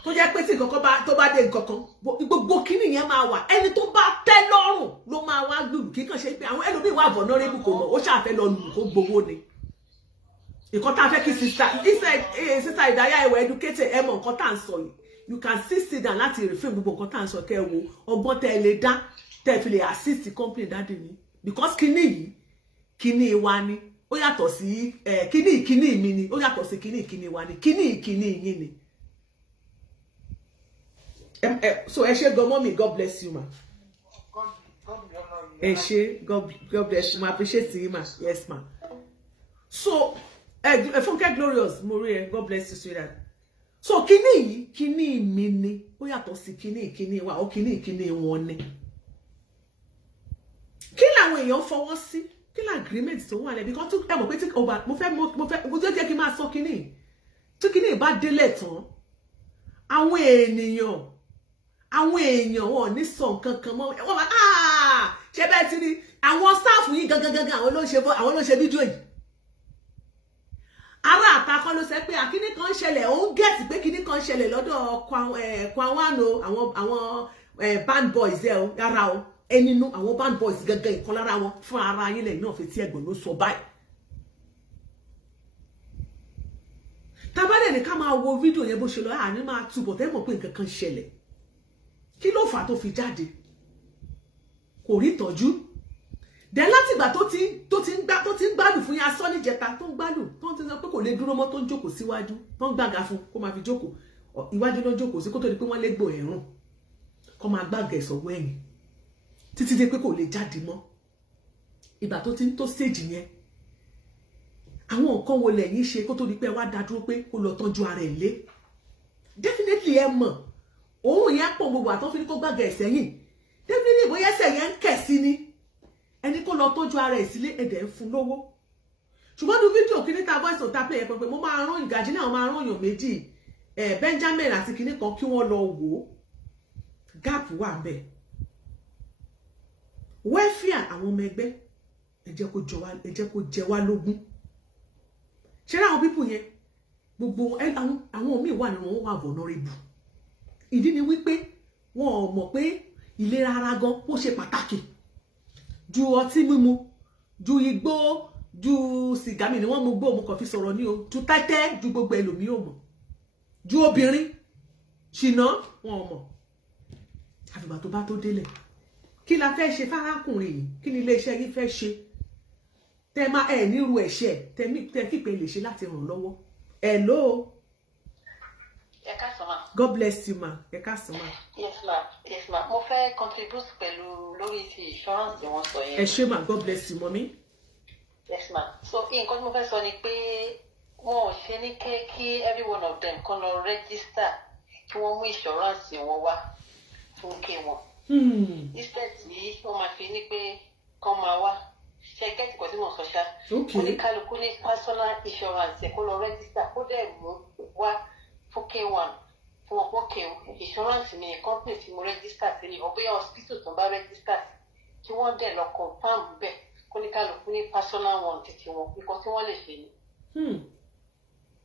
tó jẹ́ pé tí nǹkan bá tó bá dé nǹkan kan gbogbo kíní yẹn máa wà ẹni tó bá tẹ́ lọ́rùn ló máa wá lùlù kíkan ṣe pé àwọn ẹlòmíì wà vulnerable kò mọ̀ ó ṣàfẹ́ lọ lùlù kó gbowó ni nǹkan tá a fẹ́ kí sister Ìdáyà ìwà educated ẹ mọ̀ nǹkan tá à ń sọ yìí you can sit down láti refrain gbogbo nǹkan tá à ń sọ kẹ́ wo ọgbọ́n tẹ́ lè dá tẹ́ fi lè assist company dáàdì mi because kíní yìí kíní wa ni ó yàtọ̀ sí kíní mi ni ó yàtọ̀ sí kíní wa ni kíní yín ni. So ẹ ṣé gan mommy, God bless you ma. Ẹ ṣé, God bless you ma, appreciate you ma, yes ma. So Funke Glorious mo rí ẹ, God bless you sweetheart. So kíní mi ni ó yàtọ̀ sí kíní wa ó kíní wọn ni. Kí làwọn èèyàn fọwọ́ sí? Kí la agreement tó wà lẹ́ because ẹ mọ̀ pé tí ọba mo jẹ́ kí n máa sọ kíní tí kíní bá délẹ̀ tán àwọn èèyàn wọn ní sọ nǹkan kan mọ́ wọ́n máa ṣe bẹ́ẹ̀ ti rí àwọn staff yìí gangan àwọn ló ń ṣe fídíò yìí ará àtakọ́ ló sẹ pé àkíní kan ṣẹlẹ̀ ó ń gẹ̀ẹ́sì pé kíní kan ṣẹlẹ̀ lọ́dọ̀ kwawano àwọn band boys ẹ̀ o rárá o ẹninu àwọn band boys gangan ìkan lára wọn fún ara yín lẹ́yìn náà fi tí ẹ̀gbọ́n ló sọ báyìí tabadẹ ní ká máa wo fídíò yẹn bó ṣe lọ àní máa túbọ̀ tẹ́ mọ̀ pé nǹkan kan ṣẹlẹ̀ kí ló fà tó fi jáde kò rí ìtọ́jú dẹ̀ láti ìgbà tó ti ń gbádùn fún yín asọ́ níjẹta tó ń gbádùn tó ń ti sọ pé kò lè dúró mọ́ tó ń jókòó síwájú tó ń gbàgà fún kó máa fi jókòó iwájú ló ń jókòó sí kó tó di pé wọ́n lè gbò ẹ̀rùn kó máa gbàgà ẹ̀sọ̀wọ́ ẹ̀yìn títí dé pé kò lè jáde mọ́ ìgbà tó ti ń tó stage yẹn àwọn nǹkan wo lẹ́yìn ṣe kó tó di pé wá dá dúró pé kó lọ tọ́jú ara ẹ̀ lé definitely ẹ mọ̀ òun yẹn pọ̀ gbogbo àtọ́fin kó gbàgà ẹ̀sẹ̀ yìí definitely bóyá ẹsẹ̀ yẹn ń kẹ̀ sí ni ẹni kó lọ tọ́jú ara ẹ̀ sílé ẹ̀dẹ̀ ń fún lówó ṣùgbọ́n ní fídíò kí ní ta voice of tape yẹn pé mo máa rán ìgàjí náà máa rán èèyàn méjì Benjamin àti kinní kan kí wọ́n lọ wò ó gap wà ń bẹ̀ welfare àwọn ọmọ ẹgbẹ́ ẹ jẹ́ kó jẹ wá lógún ṣé láwọn pípù yẹn gbogbo àwọn míì wà nínú wọn wà vulnerable ìdí ni wípé wọn ò mọ̀ pé ìlera ara gan ó ṣe pàtàkì ju ọtí mímu ju igbó ju sìgá mi ni wọ́n mú gbó mo kàn fi sọ̀rọ̀ ní o ju tẹ́tẹ́ ju gbogbo ẹlòmíì ò mọ̀ ju obìnrin ṣìnà wọn ò mọ̀ àfìgbà tó bá tó délẹ̀ kí la fẹ́ ṣe fárákùnrin yìí kí ni iléeṣẹ́ yìí fẹ́ ṣe tẹ́ máa nírú ẹ̀ṣẹ̀ tẹ́ fìpé lè ṣe láti ràn lọ́wọ́ hello. Ẹ káàsán ma. God bless you ma. Ẹ káàsán ma. Yes ma. Mo fẹ́ contribute pẹ̀lú lórí ti insurance wọ́n sọ yẹn. Ẹ ṣé ma. God bless you mommy. Yes ma. So nǹkan tí mo fẹ́ sọ ni pé wọn ò ṣe ní kí every one of them kan lọ register kí wọ́n mú insurance wọn wá fún kí wọn. Instead yìí wọ́n máa fi ní pé kán máa wá ṣe get kò sí mọ̀ sọ ṣá. Oníkálukú ní personal insurance kó lọ register kó dẹ̀ mú wá fún K1 fún ọ̀pọ̀ insurance ní company tí mo register sí ni ọ̀bẹ́yà hospital tó bá register kí wọ́n dẹ̀ lọ confirm bẹ́ẹ̀ kó ní kálukú ní personal one títí wọn nǹkan tí wọ́n lè ṣe ni.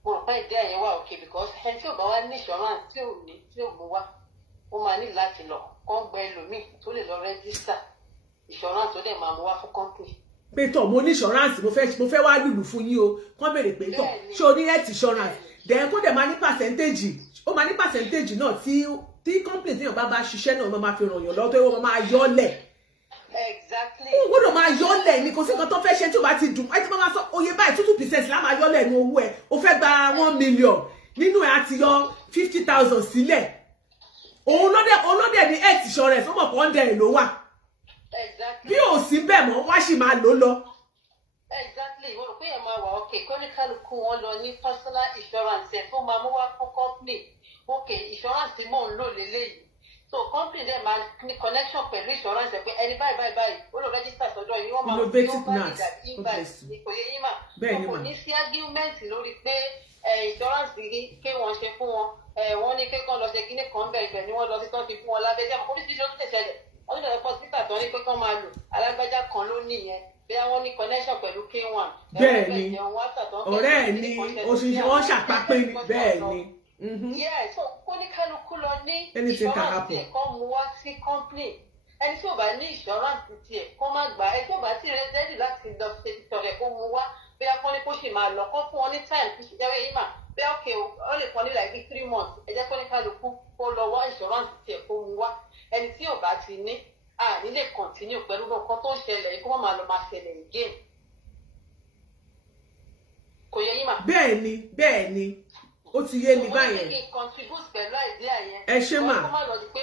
Mo rò pé ìdí àyẹ̀wò òkè because ẹni tí ò bá wá ní insurance tí ò mú wá ó máa ní láti lọ kọ́ gbẹ ẹlòmíì tó lè lọ register insurance tó dẹ̀ máa mú wá fún company. Pé tọ̀ mo ní insurance mo fẹ́ wá lùlù fún yín o kán béèrè pé tọ̀ ṣé o ní health insurance then kó dẹ̀ máa ní percentage ó máa ní percentage náà tí company tí yàn bá ṣiṣẹ́ náà máa fi ràn yàn lọ́wọ́ tó wọ́n máa yọ́lẹ̀. Exactly. ó gbọ́dọ̀ máa yọ́lẹ̀ ni kò sí nǹkan tó fẹ́ ṣe tí o bá ti dùn ẹ ti máa sọ oye báyìí 2% lá máa yọ́lẹ̀ ní owó ẹ o fẹ́ gba 1 million nínú ẹ àti yọ 50,000 sílẹ̀ òun lóde ní health insurance ó mọ̀ pé ọ̀ndẹ̀ ẹ̀ ló wà. Exactly. Bí ò sí bẹ́ẹ̀ mọ́ wá sì máa lò lọ. Exactly. Wọ́n rò pé ẹ̀ máa wà okay kó ní kálukú wọn lọ ní personal insurance ẹ̀ tó máa mú wá fún company okay insurance tí mò ń lò lélẹ́yìí so company dẹ̀ máa ní connection pẹ̀lú insurance ẹ̀ pé ẹni báyìí ó lọ register sọ́dọ̀ yìí wọ́n máa fi ó bá ìdá ìgbà ìkòyè yìí mà kò ní sí argument lórí pé insurance yìí ké wọ́n ṣe fún wọn wọ́n ní kékan lọ ṣe kíní kan bẹ̀rẹ̀ ni wọ́n lọ sí tán fi fún wọn lábẹ́jẹ́ kò ní sí ló tẹ̀sẹ̀lẹ̀ wọ́n ní ẹ̀kọ́ síta tó ní pé kán máa lò alágbájá kan ló nìyẹn bí wọ́n ní connection pẹ̀lú K1. bẹ́ẹ̀ ni ọ̀rẹ́ ẹ̀ ni oṣooṣù wọn ṣàpapẹ́ ni bẹ́ẹ̀ ni. Yeah, so kó ní kálukú lọ ní anything can insurance happen. tiẹ̀ kó mú wá sí company ẹni tí ò bá ní insurance tiẹ̀ kó má gbà ẹni tí ò bá tí rẹ dẹ́rì láti lọ ṣe ìtọ̀rẹ̀ kó mú wá bí a kọ́ ní kó ṣì máa lọ kó fún wọn ní time kí ṣe jẹ́wé yìí mà bí a kè ó lè kọ́ ní like 3 months ẹ jẹ́ kó ní kálukú kó lọ wá insurance tiẹ̀ kó mú wá ẹni tí ò bá ti ní ní lè continue pẹ̀lú nǹkan tó ń ṣẹlẹ̀ kó má máa lọ máa ṣẹlẹ̀ again kò yẹ yín mà. bẹ́ẹ̀ ni ó ti yé mi báyẹn. ẹ ṣé mà. kó má lọ di pé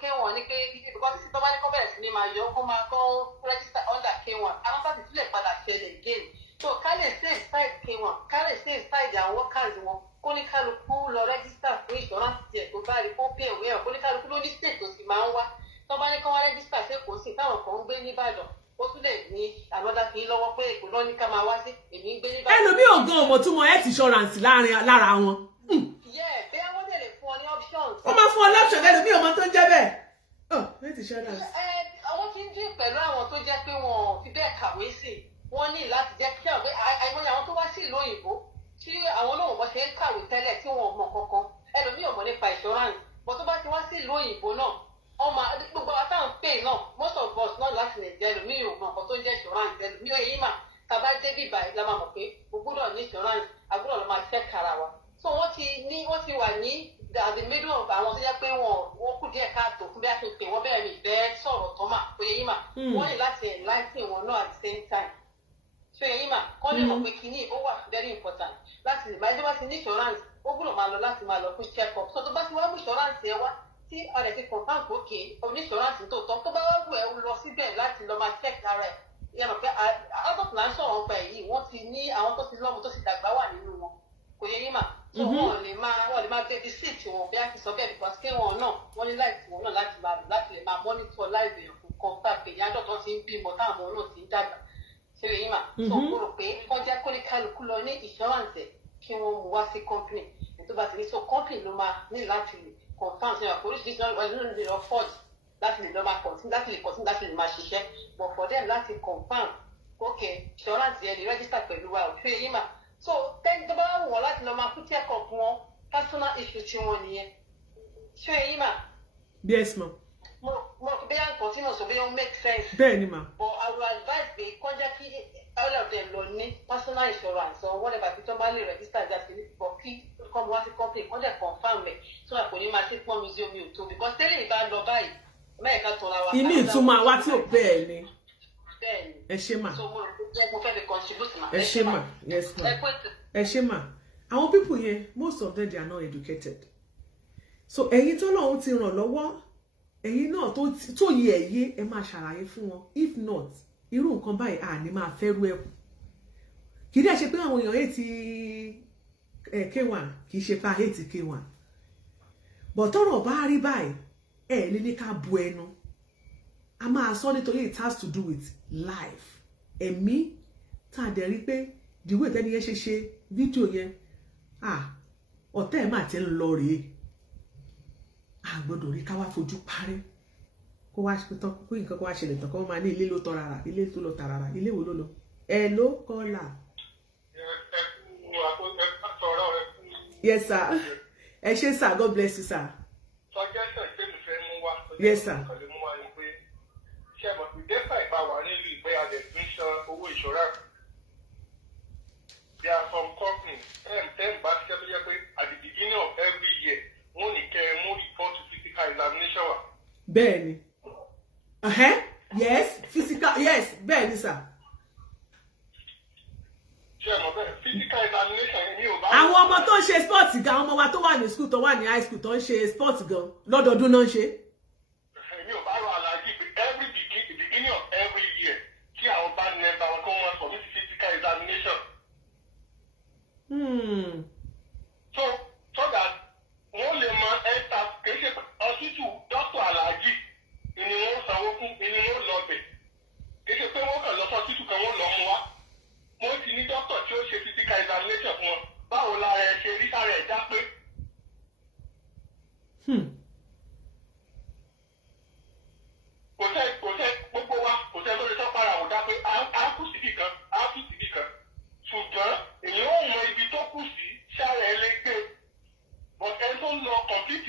K1 ní pé because tí tọ́ba ní kọ́ bẹ̀rẹ̀ sí ni máa yọ kó máa kọ́ register under K1 àwọn bá ti sílẹ̀ padà ṣẹlẹ̀ again so ká lè save side K1 ká lè save side àwọn workers wọn kó ní kálukú lọ register fún insurance tiẹ̀ tó bá rí kó pay away ẹ̀ kó ní kálukú ló ní state tó sì máa ń wá tọ́ba ní kọ́ wá register ṣé kò sí táwọn kan ń gbé nìbàdàn ó tún lè ní ànọ́dá fi lọ́wọ́ pé èkó lọ́ ní ká máa wá sí èmi ń gbé nìbàdàn. ẹlòmíì ò gan ọmọ tí wọn health insurance lára wọn. bí àwọn tẹ̀lé fún ọ ní options. ó máa fún ọ lọ́pṣọ̀n ẹlòmíì ọmọ tó ń jẹ́ bẹ́ẹ̀. health insurance. àwọn tí ń dín pẹ̀lú àwọn tó jẹ́ pé wọn ò fi bẹ́ẹ̀ kàwé sí wọ́n ní láti jẹ́ kí àwọn àìmọye àwọn tó wá sí ìlú òyìnbó tí àwọn náà wọ́n ṣe ń kàwé tẹ́lẹ̀ tí wọn ò mọ̀ kankan ẹlòmíì ò mọ̀ nípa insurance bọ́ tó bá ti wá sí ìlú òyìnbó náà ọmọ gbogbo àtàwọn pay náà most of us náà láti nàìjíríà ẹlòmíì ò mọ̀ nǹkan tó jẹ́ insurance ẹlòmíì ò yí mà tàbá débi ìbàyí la máa mọ̀ pé o gbọ́dọ̀ ní insurance agbọ́dọ̀ lọ máa ṣẹ́ kára wa so wọ́n ti wà ní the middle of àwọn tó jẹ́ pé wọ́n kú díẹ̀ káàtó fún bí a ṣe pè wọ́n bẹ́ẹ̀ mi ìfẹ́ sọ̀rọ̀ tó mà ó yẹ yí mà wọ́n ní láti enlighten wọn náà at the same time so yẹ yí mà kọ́ lè mọ̀ pé kínní ó wà very important láti lè máa ẹjọ́ bá ti ní insurance ó gbọ́dọ̀ máa lọ láti máa lọ fún check up so tó bá ti wá mú insurance ẹ wá tí a lè ti confam òkè oníṣọ́ránsì tó tọ́ tó bá wá wù ẹ́ lọ síbẹ̀ láti lọ máa check ara ẹ̀ yẹn mọ̀ pé adult là ń sọ̀rọ̀ ọ̀pẹ yìí wọ́n ti ní àwọn tó ti lọ́mọ tó ti dàgbà wà nínú wọn kò yẹ yín mà so wọ́n lè máa baby sit wọn bí a ti sọ bẹ́ẹ̀ because kí wọn náà wọ́n ní láìsí wọn náà láti lè máa monitor láìsí ẹ̀kú confam pé ìyá dọ̀tọ̀ ti ń bímọ táwọn náà ti ń dàgbà ṣé yẹ yín mà so mo rò pé wọ́n jẹ́ kó ní kálukú lọ ní insurance kí wọ́n mú wá sí company tó bá ti ní so company ló máa ní láti lè confam ṣe àpò oríṣiríṣi ọdún lè lọ forge láti lè lọ máa continue láti lè máa ṣiṣẹ́ but for them láti confam okay insurance yẹn lè register pẹ̀lú wa òṣù èyí mà so tẹ́ni tó bá wù wọ́n láti lọ máa kú check up wọn personal issue tí wọ́n nìyẹn ṣé èyí mà. yes ma. mo bí yà ń kọ́ tí mo sọ bí yà ń make sense. bẹ́ẹ̀ ni ma. but I will advise pé kọjá kí all of them lọ ní personal insurance or whatever tí wọ́n bá lè register just for kí come wá sí company kọ́ dẹ̀ confam rẹ̀ so àpò ní máa ṣe pọ́n mi sí omi ò tó because tẹ́lẹ̀ ìbá lọ báyìí mẹ́ẹ̀ká tọ́ra wa. ìní ìtumọ̀ àwa tí ò bẹ́ẹ̀ ni. bẹ́ẹ̀ ni. ẹ ṣé mà. so mo fẹ́ fi contribute ma. ẹ ṣé mà yes ma. ẹ ṣé mà àwọn people yẹn most of them they are not educated so ẹ̀yin tó lọ́hún ti ràn lọ́wọ́ ẹ̀yin náà tó yẹ ẹ̀yẹ ẹ máa ṣàlàyé fún wọn if not irú nǹkan báyìí àní máa fẹ́rù ẹ̀kú kì í dẹ̀ ṣe pé àwọn èèyàn yẹn ti K1 kì í ṣe pa hate K1 but tọ́rọ̀ bá rí báyìí ẹ lè ní ká bu ẹnu a máa sọ nítorí it has to do with life ẹ̀mí tá a dẹ̀ rí pé the way tẹ́ni yẹn ṣe fídíò yẹn ọ̀tá ẹ̀ máa ti ń lọ rèé a gbọ́dọ̀ rí ká wá fojú parẹ́ kó wá tán kó nǹkan kó wá ṣẹlẹ̀ tán kó máa ní ilé ló tọ́ rárá ilé tó lọ tàràrà ilé wo ló lọ ẹ ló kọ́là. yes sir ẹ ṣé sir God bless you sir. suggestion pé mi fẹ́ mú wá. yes sir. kàn lè mú wá ni pé ṣé ẹ mọ̀ pé dẹ́fà ìbá wà nílùú ìgbé adẹ̀ fi ń san owó ìṣọ́ra. There are some companies bá ṣiṣẹ́ tó yẹ pé at the beginning of every year wọ́n ní kẹ́ ẹ mú report to physical examination wá. bẹ́ẹ̀ni yes physical yes bẹ́ẹ̀ni sir. physical examination ni ò bá. àwọn ọmọ tó ń ṣe sport gan àwọn ọmọ wa tó wà ní school tó wà ní high school tó ń ṣe sport gan lọ́dọọdún náà ń ṣe. èmi ò bá rọ aláàjì pé every beginning of every year kí àwọn bá ní ẹgbàá wọn kó wọn sọ ní physical examination. So that wọ́n lè mọ ẹ̀ta kìí ṣe hospital doctor aláàjì ni wọ́n sanwó fún ni wọ́n lọ bẹ̀ kìí ṣe pé wọ́n kàn lọ hospital kan wọ́n lọ mú wá. Wọ́n ti ní doctor tí ó ṣe physical examination fún wọn báwo lára ẹ ṣe rí sára ẹ̀ já pé. kò tẹ́ gbogbo wa kò tẹ́ tó lè sọ para ò dá pé a kù síbì kan a kù síbì kan ṣùgbọ́n èyí ò mọ ibi tó kù sí sára ẹ lè gbé but ẹni tó ń lọ complete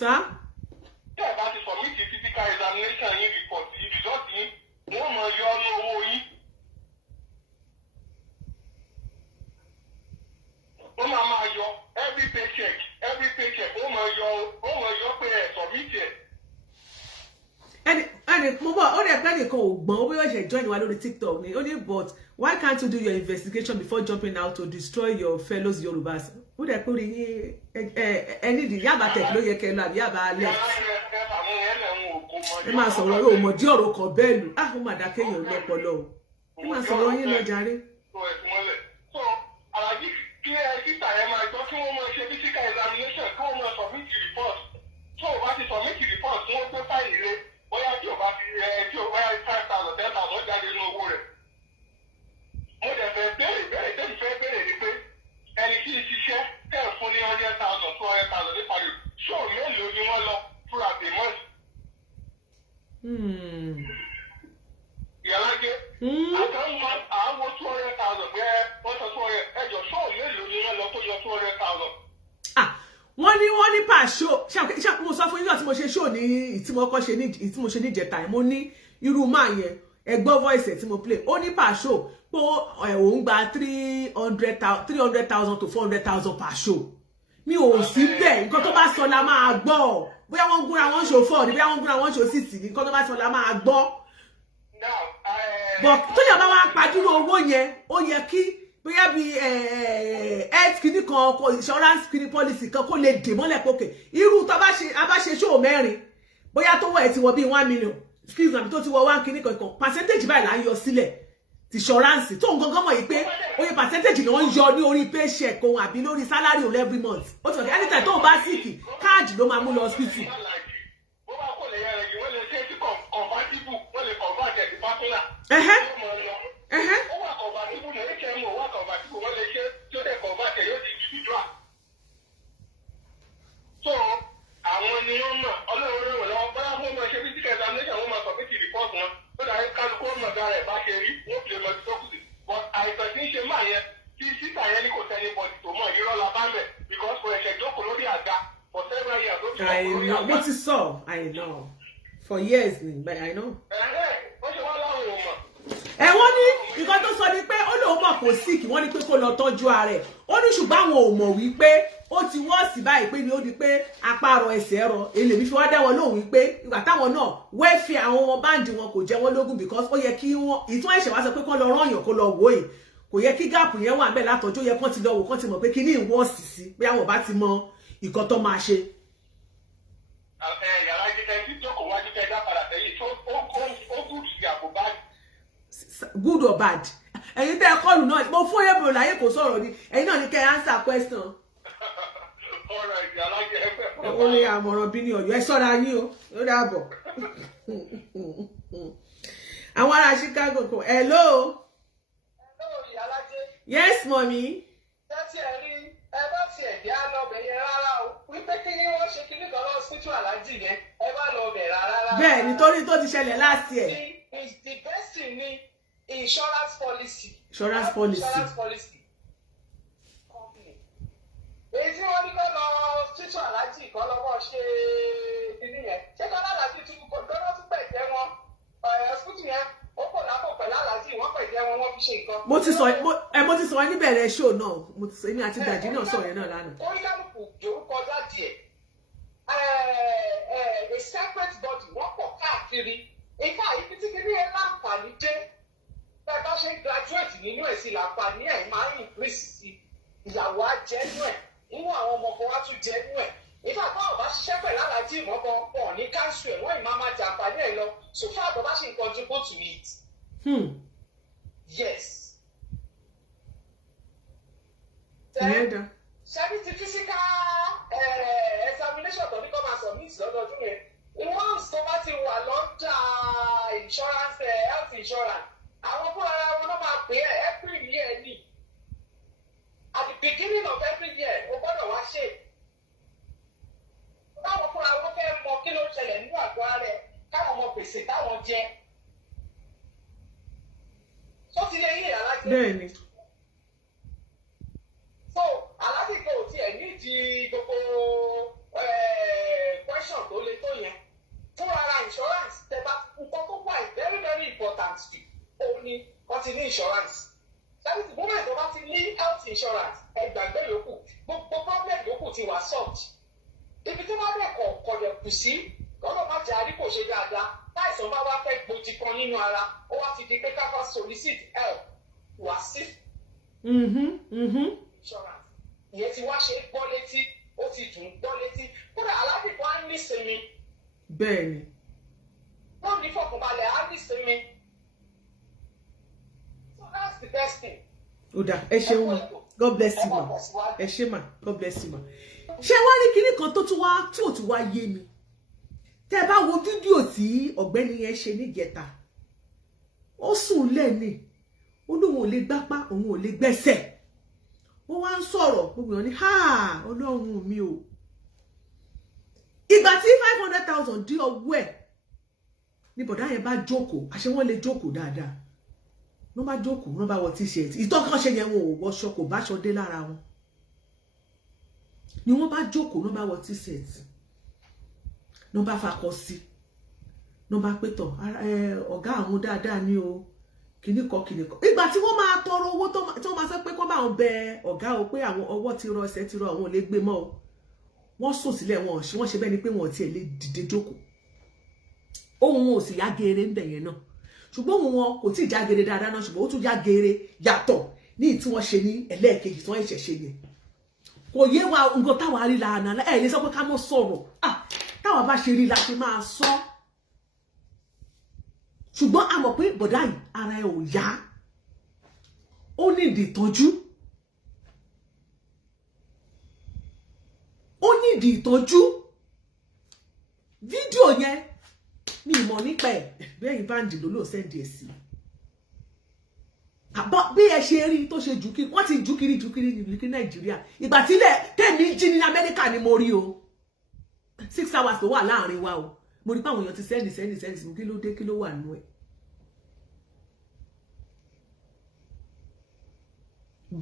Sir? Tẹ́ ẹ bá ti submit physical examination yín report yìí result yín wọ́n mọ̀ yọ ọ́nú owó yín. Wọ́n máa yọ every paycheck wọ́n mọ̀ yọ pé ẹ̀ submit ẹ̀. ẹni mo bọ̀ ó rẹ̀ pẹ́ nìkan ò gbọ́n ó bí wọ́n ṣe join wa lórí TikTok ni ó ní but why can't you do your investigation before jumping out to destroy your fellows Yorubas? Ó dẹ̀ pé orí yín ẹni ìdí Yaba tech ló yẹ kẹ́ lọ àbí Yaba left. Ẹ máa sọ̀rọ̀ yóò mọ̀ dí ọ̀rọ̀ kan bẹ́ẹ̀ lù ó mà dá kéèyàn lọ́pọlọ o. Ẹ máa sọ̀rọ̀ yín lọ jàre. So Àlàjí kí ẹ sísà ẹ máa gbọ́ kí wọ́n máa ṣe physical examination kí wọ́n máa submit report. Tó o bá ti submit report wọ́n gbé fáìlì rẹ bóyá tí o bá fi tí o bá 5,000 10,000 jáde ní owó rẹ̀. Mo dẹ̀ fẹ́ béèrè tẹ́lifí fẹ́ béèrè ni pé ẹni tí ì ṣiṣẹ́ tẹ̀ fún ní 100,000 200,000 nípa rẹ̀ ṣó mélòó ni wọ́n lọ fúra pè mọ́. Ìyálájé àtàwọn àwọn 200,000 pé wọ́n sọ 200 ẹjọ́ ṣó mélòó ni wọ́n lọ tó yọ 200,000. Wọ́n ní pa show ṣe mo sọ fún yín náà tí mo ṣe show ní tí mo kọ́ ṣe ní tí mo ṣe ní ìjẹta mo ní irú máa yẹn ẹ gbọ́ voice tí mo play ó ní pa show pé òun gba 300,000 to 400,000 per show mi ò sí bẹ́ẹ̀ nǹkan tó bá sọ la máa gbọ́ bóyá wọ́n gúnra wọn ṣò 4 ní bóyá wọ́n gúnra wọn ṣò 6 ní nǹkan tó bá sọ la máa gbọ́ but tó yẹ bá wá pàdúró owó yẹn ó yẹ kí bóyá bí health kìíní kan insurance kìíní policy kan kó lè dè mọ́lẹ̀ pókè irú tó bá ṣe show 4 bóyá tó wọ̀ ẹ̀ ti wọ bí 1 million excuse me tó ti wọ 1 kìíní kan percentage báyìí là ń yọ sílẹ̀ ti insurance tó ń gangan mọ̀ yìí pé oye percentage ni wọ́n ń yọ ní orí paycheck ohun àbí lórí salary on every month ó ti wọ̀ kí anytime tó bá sick káàdì ló máa mú lọ hospital. So àwọn ni wọ́n mọ̀ ọlọ́run rẹ̀ wọ̀ lọ́wọ́ bóyá wọ́n máa ṣe physical examination wọ́n máa submit report wọn ó dàrí kálukú ọmọ ọ̀gá rẹ̀ bá ṣe rí wọ́n fi lọ sí tókùsì but àìsàn tí ń ṣe máa yẹn tí sísà yẹn ní kò tẹ́lẹ̀ bọ̀dì tó mọ̀ irọ́ la bá mẹ̀ because kò ẹ̀ṣẹ̀ jókòó lórí àga for several years. Mo ti sọ I know for years but I know. Ó ṣe wá láwọn ò mọ̀. Wọ́n ní nǹkan tó sọ ni pé ó lóun mọ̀ kò sick wọ́n ní pé kó lọ tọ́jú ara ẹ̀ ó ní ṣùgbọ́n àwọn ò mọ̀ wípé ó ti wọ́ọ̀sì báyìí pé ni ó di pé apá rọ ẹsẹ̀ rọ èlé mi fi wá dá wọn lóhùn wípé ìgbà táwọn náà wẹ́ẹ̀fì àwọn ọmọ báǹdì wọn kò jẹ́ wọ́n lógún because ó yẹ kí wọ́n ìtún ẹ̀ṣẹ̀ wá sọ pé kán lọ rányàn kó lọ wò é kò yẹ kí gáàpù yẹn wà bẹ́ẹ̀ látọjú yẹ kán ti lọ wò kán ti mọ̀ pé kí ní ìwọ́ọ̀sì sí pé àwọn bá ti mọ ìkan tó máa ṣe. Yàrá jíjẹ tí jókòó wájú tẹ dá padà tẹ́lẹ̀ tó ó gùn sí àpò báyìí. Good or bad ẹ̀yin tẹ́ ẹ kọlù náà mo fún ẹ̀bùrọ̀ láyé kò sọ̀rọ̀ ni ẹ̀yin náà ní kẹ́ ẹ answer question. Ó ní àmọ̀ràn bí ní Ọ̀yọ́ ẹ ṣọ́ra yín o ó dàbọ̀. Àwọn ará Chicago kò hello. Ìyálájé. Yes mommy. Tẹ́tí ẹ rí ẹ bá tiẹ̀ dé á lọ bẹ̀ yẹn rárá o wípé kí ni wọ́n ṣe kíní kan lọ hospital Alájì yẹn ẹ bá lọ bẹ̀ rárá. Bẹ́ẹ̀ nítorí tó ti ṣẹlẹ̀ last year. The best thing ni insurance policy. Insurance policy. Èyí tí wọ́n ní kọ́ lọ hospital Alájì kan lọ́wọ́ ṣe kíní yẹn ṣé kọ́ lálàjì tún kò lọ́wọ́ tún pẹ̀jẹ́ wọn hospital yẹn ó kò lápò pẹ̀lú Alájì wọ́n pẹ̀jẹ́ wọn wọ́n fi ṣe nǹkan. Mo ti sọ ẹ níbẹ̀rẹ̀ show náà mo ti sọ èmi àti Gàjí náà sọ yẹn náà lánàá. Ó yálùkù jòrúkọ jáde ẹ̀ a separate body wọ́n pọ̀ káàkiri ìfà ibi tí kíní yẹn láǹfààní dé bẹ́ẹ̀ bá ṣe graduate nínú ẹ̀ sí láǹfààní ẹ̀ máa ń increase sí ìyàwó á jẹ́ nú ẹ̀ nínú àwọn ọmọ kan wá tún jẹ́ nú ẹ̀ ìfà báwọn bá ṣiṣẹ́ pẹ̀lú Alájì ìmọ̀kan pọ̀ ní káńsù ẹ̀ wọ́n ì máa jẹ àǹfààní ẹ̀ lọ so far tó bá ṣe contribute to it. Yes. Ṣebí ti physical examination tó ní kọ́ máa submit lọ́dọọdún yẹn once tó bá ti wà lọ́dà insurance health insurance àwọn fúnra wọn náà máa pè é every year ni at the beginning of every year o gbọ́dọ̀ wá ṣe báwọn fúnra wọn fẹ́ mọ kí ló ń ṣẹlẹ̀ nínú àgọ́ rẹ̀ káwọn mọ gbèsè táwọn jẹ tó ti lé yín Alájì. Bẹ́ẹ̀ni. So Alájì kò tiẹ̀ nídìí gbogbo banks do ó ní wọ́n ti ní insurance that is the moment tó bá ti ní health insurance ẹgbàgbé yòókù gbogbo problem yòókù ti wà solved ibi tí wọ́n bẹ̀ kọ̀ọ̀dẹ̀ kù sí lọ́nà má jẹ́ àríkò ṣe dáadáa láìsàn bá wá fẹ́ gbòdì kan nínú ara ó wá ti di pé káfá solicit help wá sí. insurance ìyẹn ti wá ṣe gbọ́ létí ó ti dùn gbọ́ létí kódà aládìpọ̀ á ní sinmi. bẹ́ẹ̀ni. wọ́n ní fọkànbalẹ̀ á ní sinmi. so that's the best thing. ó dà ẹ ṣeun ma God bless you ma ẹ ṣe ma God bless you ma. ṣé wá ní kinní kan tó tún wá tí ò tún wá yé mi tẹ́ bá wo fídíò tí ọ̀gbẹ́ni yẹn ṣe níjẹta ó sùn lẹ́ni ó lóun ò lè gbápá òun ò lè gbẹ́sẹ̀ ó wá ń sọ̀rọ̀ gbogbo èèyàn ní ọlọ́run mi o ìgbà tí 500,000 dí ọwọ́ ẹ̀ ní bọ̀dá yẹn bá jókòó àṣẹ wọ́n lè jókòó dáadáa wọ́n bá jókòó wọ́n bá wọ t-shirt ìtọ́kànṣe yẹn wọn ò wọṣọ kò báṣọ dé lára wọn ni wọ́n bá jókòó wọ́n bá wọ t-shirt wọ́n bá fakọ sí wọ́n bá pétọ̀ ọ̀gá àwọn dáadáa ní o kìnnìkan ìgbà tí wọ́n máa tọrọ owó tí wọ́n máa sọ pé kó bá wọn bẹ ọ̀gá o pé àwọn ọwọ́ ti rọ ẹsẹ̀ ti rọ àwọn ò lè gbé mọ́ o wọ́n sùn sílẹ̀ wọ́n ṣe bẹ́ẹ̀ ni pé wọ́n tiẹ̀ lè dìde jókòó ohun wọn ò sì yá geere ń bẹ̀ yẹn náà ṣùgbọ́n ohun wọn kò tí ì já geere dáadáa náà ṣùgbọ́n ó tún já geere yàtọ̀ ní tí wọ́n ṣe ní ẹlẹ́ẹ̀kejì tí wọ́n ṣẹ̀ ṣe yẹn kò yé wa nǹkan táwa rí lànà ẹ̀ lè sọ pé ká mọ́ sọ̀rọ̀ táwa bá ṣe rí la ṣe máa sọ ṣùgbọ́n a mọ̀ pé bọ̀dá yìí ara ẹ̀ ò yá ó ní ìdí ìtọ́jú fídíò yẹn ní ìmọ̀ nípa ẹ̀ bẹ́yìn báńdì ló lò sẹ́ndì ẹ̀ sí àbọ̀ bí ẹ ṣe rí tó ṣe jùkiri wọ́n ti jùkiri ní Nàìjíríà ìgbà tílẹ̀ tẹ̀mí jí ní Amẹ́ríkà ni mo rí o 6 hours tó wà láàrin wa o mo rí páwọn èèyàn ti sẹ́ndì kí ló dé kí ló wà nú ẹ̀.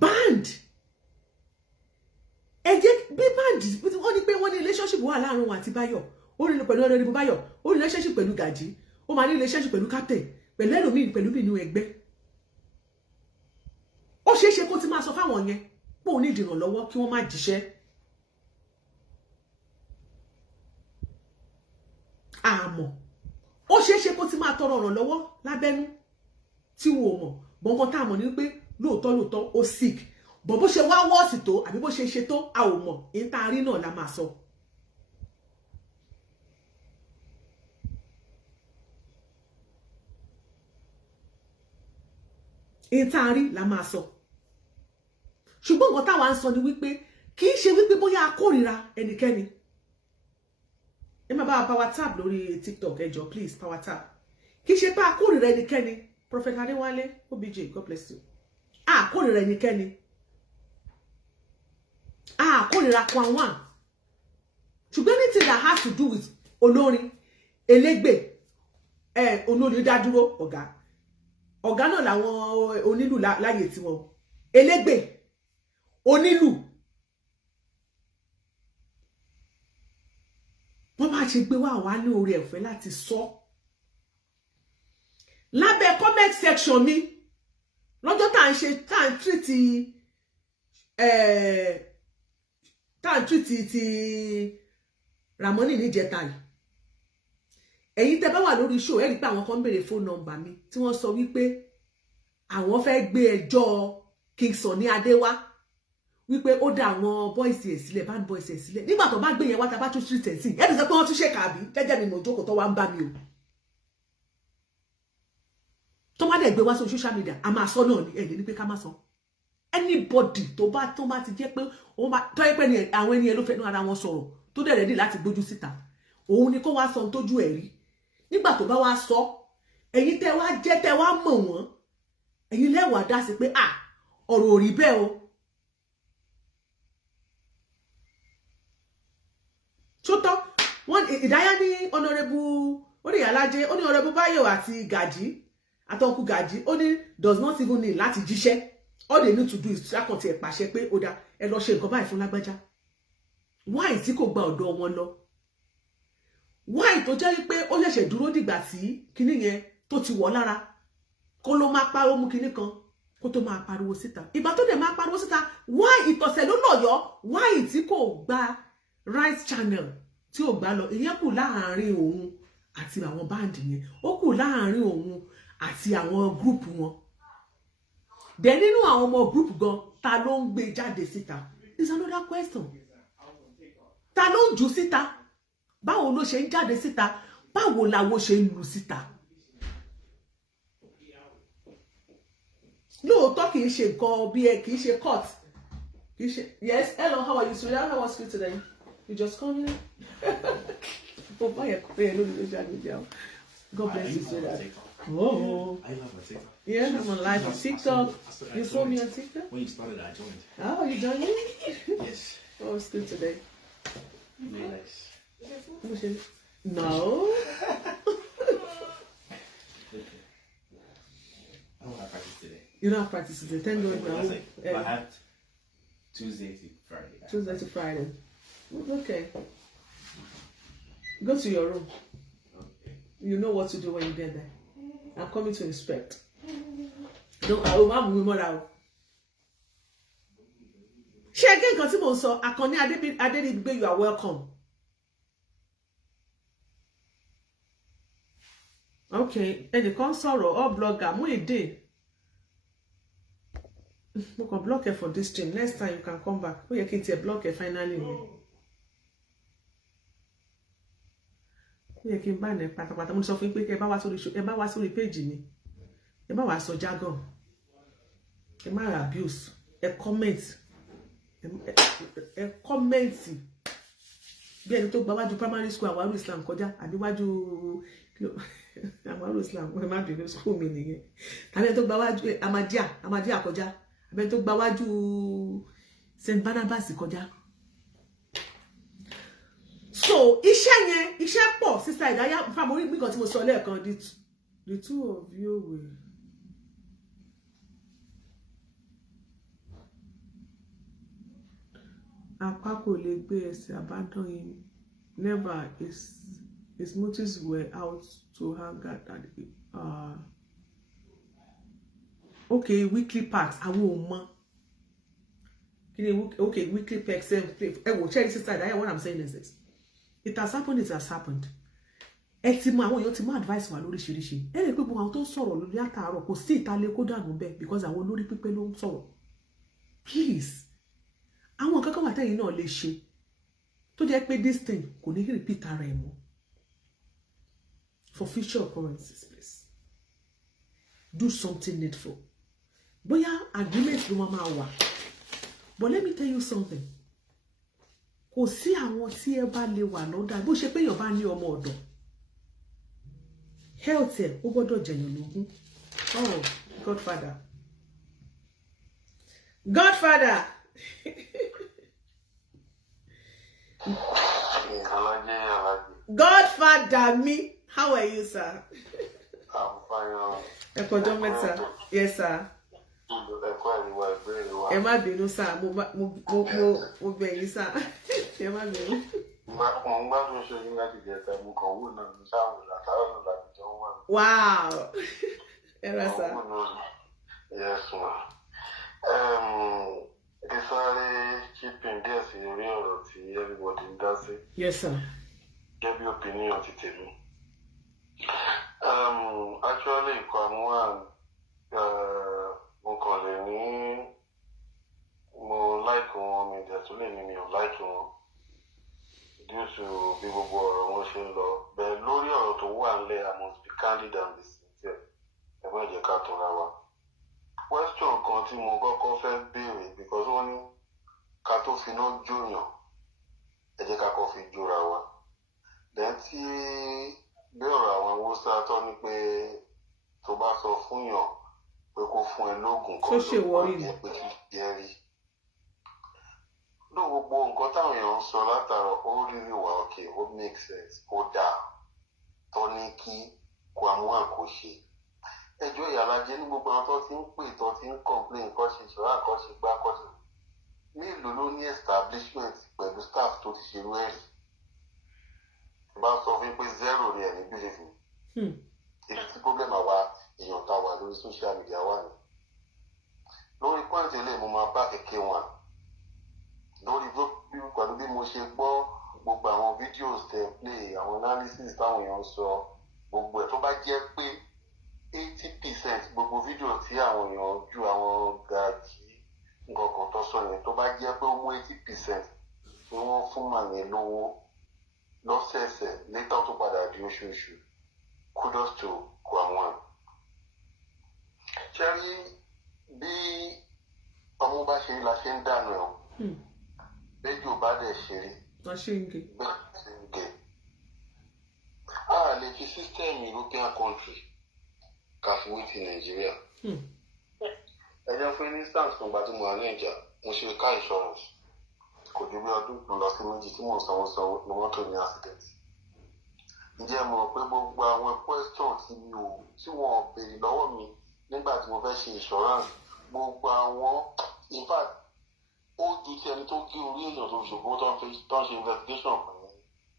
band ẹ jẹ́ bí band wọ́n ní pé wọ́n ní relationship wà láàrin wọn àti Báyọ̀ ó ní pẹ̀lú Olori Báyọ̀ ó ní relationship pẹ̀lú Gàjí ó máa ní relationship pẹ̀lú captain pẹ̀lú ẹlòmíì pẹ̀lú bínú ẹgbẹ́ ó ṣeé ṣe kó ti máa sọ fáwọn yẹn pé òun ní ìdìrànlọ́wọ́ kí wọ́n má jíṣẹ́ àmọ́ ó ṣeé ṣe kó ti máa tọrọ ìrànlọ́wọ́ lábẹ́nú tí wọn ò mọ̀ bọ́ngàn tá a mọ̀ ní pé lóòótọ́ ó sick bọ̀ bó ṣe wá wọ́ọ̀sì tó àbí bó ṣe ṣe tó a ò mọ̀ ìtaari náà la máa sọ. ìtaari la máa sọ ṣùgbọ́n nǹkan táwa ń sọ ni wípé kì í ṣe wípé bóyá a kórìíra ẹnikẹ́ni ẹ máa bá wa power tap lórí TikTok ẹ jọ̀ọ́ please power tap kì í ṣe pé a kórìíra ẹnikẹ́ni Prophet Adéwálé OBJ God bless you a kórìíra ẹnikẹ́ni a kórìíra kan wà ṣùgbọ́n anything that has to do with olórin elégbè olórin dádúró ọ̀gá náà làwọn onílù láyè tiwọn elégbè onílù wọ́n bá ṣe gbé wá ní orí ẹ̀fẹ́ láti sọ lábẹ́ comment section mi lọ́jọ́ tá à ń treat ti Ramoni níjẹta yìí ẹ̀yin tẹ́ bá wà lórí show ẹ rí pé àwọn kan béèrè phone number mi tí wọ́n sọ wípé àwọn fẹ́ gbé ẹjọ́ King Sunny Adé wá wípé ó dá àwọn boys ẹ̀ sílẹ̀ band boys ẹ̀ sílẹ̀ nígbà tó bá gbé yẹn wá tá bá tún treat ẹ̀ sí ẹ̀ sọ pé wọ́n tún ṣe kàbí jẹ́jẹ́ mi mọ̀ jókòó tó wá ń bá mi o tó má dẹ̀ gbé wá sórí social media a máa sọ náà ní ẹ̀lẹ́ ní pé ká má sọ anybody tó bá ti jẹ́ pé tó yẹ pé àwọn ẹni ẹ ló fẹ́nu ara wọn sọ̀rọ̀ tó dẹ̀ rẹ́dì láti gbójú síta òun ni kó wá sọ tójú ẹ̀ rí nígbà tó bá wá sọ ẹ̀yin tẹ́ wá jẹ́ tẹ́ wá mọ̀ wọ́n ẹ̀yin lẹ́wàá dá sí pé ọ̀rọ̀ ò rí bẹ́ẹ̀ o ṣótọ́ wọ́n ìdáyà ní ọ̀nàrẹ́bù ó ní Ìyaalaje ó ní ọ̀nàrẹ́bù Báyọ̀ àti Gàjí àtọkù Gàjí ó ní does not even need láti jíṣẹ́ all they need to do is ṣàkàntì ẹ̀ pàṣẹ pé ó dá ẹ lọ ṣe nǹkan báyìí fún lágbájá why tí kò gba ọ̀dọ̀ wọn lọ why tó jẹ́ wípé ó ṣẹ̀ṣẹ̀ dúró dìgbà tí kinní yẹn tó ti wọ̀ lára kó ló máa pariwo mú kinní kan kó tó máa pariwo síta ìgbà tó dẹ̀ máa pariwo síta why ìtọ̀sẹ̀ ló lọ́yọ́ why tí kò gba right channel tí ò gbà lọ ìyẹn kù láàárín òun àti àwọn báǹdì yẹn ó kù láàárín òun àti àwọn gúrùpù wọn dẹ̀ nínú àwọn ọmọ gúrùpù gan ta ló ń gbé jáde síta is another question ta ló ń jù síta báwo ló ṣe ń jáde síta báwo làwo ṣe ń lù síta lóòótọ́ kì í ṣe nǹkan bí ẹ kì í ṣe court kì í ṣe yes hello how are you sweetheart how was you today you just come here oh boy you're crazy lórí social media God bless you sweetheart oh I love my TikTok. yeah I'm on live on TikTok you saw me on TikTok When you started, I joined. oh you joined me Yes. what was good today Really nice. no I don't have practice today. you don't have practice today thank God That's like, now I had Tuesday to Friday. Tuesday to Friday. Okay. Go to your room. Okay. You know what to do when you get there. I'm coming to inspect. Don't I will have more out. Share again, continue so Akoni Adebigbe, you are welcome. Okay, and the console or blogger, Muide. We can block her for this stream. Next time you can come back. We can block her finally. We can ban her. Pátápátá mo sọ fún pé ẹ bá wá sórí page mi. Ẹ bá wá sọ jargon. Ẹ má abuse. Ẹ comment. Ẹ comment. Bí ẹni tó gba wájú primary school Awaru Islam kọjá àbí wájú Awaru Islam ẹ má bínú school mi nìyẹn. Tàbí ẹni tó gba wájú Ahmadiyya kọjá. Àbẹ́ tó gba wájú St. Barnabas kọjá. So iṣẹ́ pọ̀ sister Idaya fam orí mi kan tí mo sọ lẹ́ẹ̀kan the two of you will apá kò lè gbé ẹsẹ̀ abandon him never his motives were out to hang out okay weekly packs àwọn ò mọ̀ okay weekly packs check sister Idaya what I'm saying is this it has happened ẹ ti mọ àwọn èèyàn ti mọ advice wa lóríṣiríṣi ẹ lè pé gbogbo àwọn tó ń sọ̀rọ̀ lórí àtàárọ̀ kò sí ìtàlẹ̀ kó dànù bẹ́ẹ̀ because àwọn olórí pípé ló ń sọ̀rọ̀ please àwọn nǹkan kan wà tẹ́yìn náà lè ṣe tó jẹ́ pé this thing kò ní repeat ara ẹ̀ mọ́ for future occurrences please do something needful bóyá agreement ló máa wà but let me tell you something kò sí àwọn tí ẹ bá lè wà lọ́dà bó ṣe pé èèyàn bá ní ọmọ ọ̀dọ̀ health ẹ̀ ó gbọ́dọ̀ jẹ̀yàn lógún oh godfather godfather me how are you sir I'm fine. ẹ kọjọ́ mẹ́ta yes sir ẹ má bínú sir mo bẹ̀ yín sir ẹ má bínú. Wow. Era sir. Yes, ma. Sorry, keeping this in real to everybody does it. Yes, sir. Give your opinion to tell me. Actually, come one, more like one, that's only me like one. Due to people who are emotional law, but Lori or to one layer must be candid and be sincere. The way you cut on our question continue coffee baby because only Catofino Junior, a Jaka coffee Jurawa. Then see Bella when we start on the Tobasso Funyo, we go for a logo. So she worried. No, gbogbo nǹkan táwọn èèyàn ń sọ látara ó rírí wà òkè ó make sense ó dáa tó ní kí Kwamu àkóṣe ẹjọ́ Ìyálájé ní gbogbo àwọn tó ti ń pè tó ti ń complain kọ́ṣe ìṣòro àkọ́ṣe gbá kọ́ṣe mélòó ló ní establishment pẹ̀lú staff tó ti ṣerú ẹ̀rí bá sọ fún pé zero rẹ̀ ní bílẹ̀ fún ibi tí problem àwa èèyàn tá wà lórí social media wà ní. Lórí point eléyìí mo máa bá kẹ̀kẹ́ wọn lórí pẹ̀lú bí mo ṣe gbọ́ gbogbo àwọn videos tẹ̀ play àwọn analysis táwọn èèyàn sọ gbogbo ẹ̀ tó bá jẹ́ pé 80% gbogbo fídíò tí àwọn èèyàn ju àwọn gàgì nǹkan kan tó sọ yẹn tó bá jẹ́ pé ó mú 80% ni wọ́n fún màá yẹn lówó lọ́sẹ̀ẹ̀sẹ̀ létà tó padà di oṣooṣù kudos to Kwamwan. ṣé rí bí ọmọ bá ṣe la ṣe ń dànù ẹ̀ bẹ́jọ́ bá dẹ̀ ṣeré bẹ́ẹ̀ ṣe ń gẹ̀. A lè fi system European country kàfiwé ti Nàìjíríà. Ẹ jẹ́ fún instance kan gba tí mo wà ní ìjà mo ṣe car insurance kò ju bí ọdún kan lọ sí méjì tí mò ń sanwó ní mọ́tò ní accident. Ǹjẹ́ mo rò pé gbogbo àwọn question tí wọ́n béèrè lọ́wọ́ mi nígbà tí mo fẹ́ ṣe insurance gbogbo àwọn in fact ó ju ti ẹni tó gé orí èèyàn tó fi ṣògbó tó ń ṣe investigation fún mi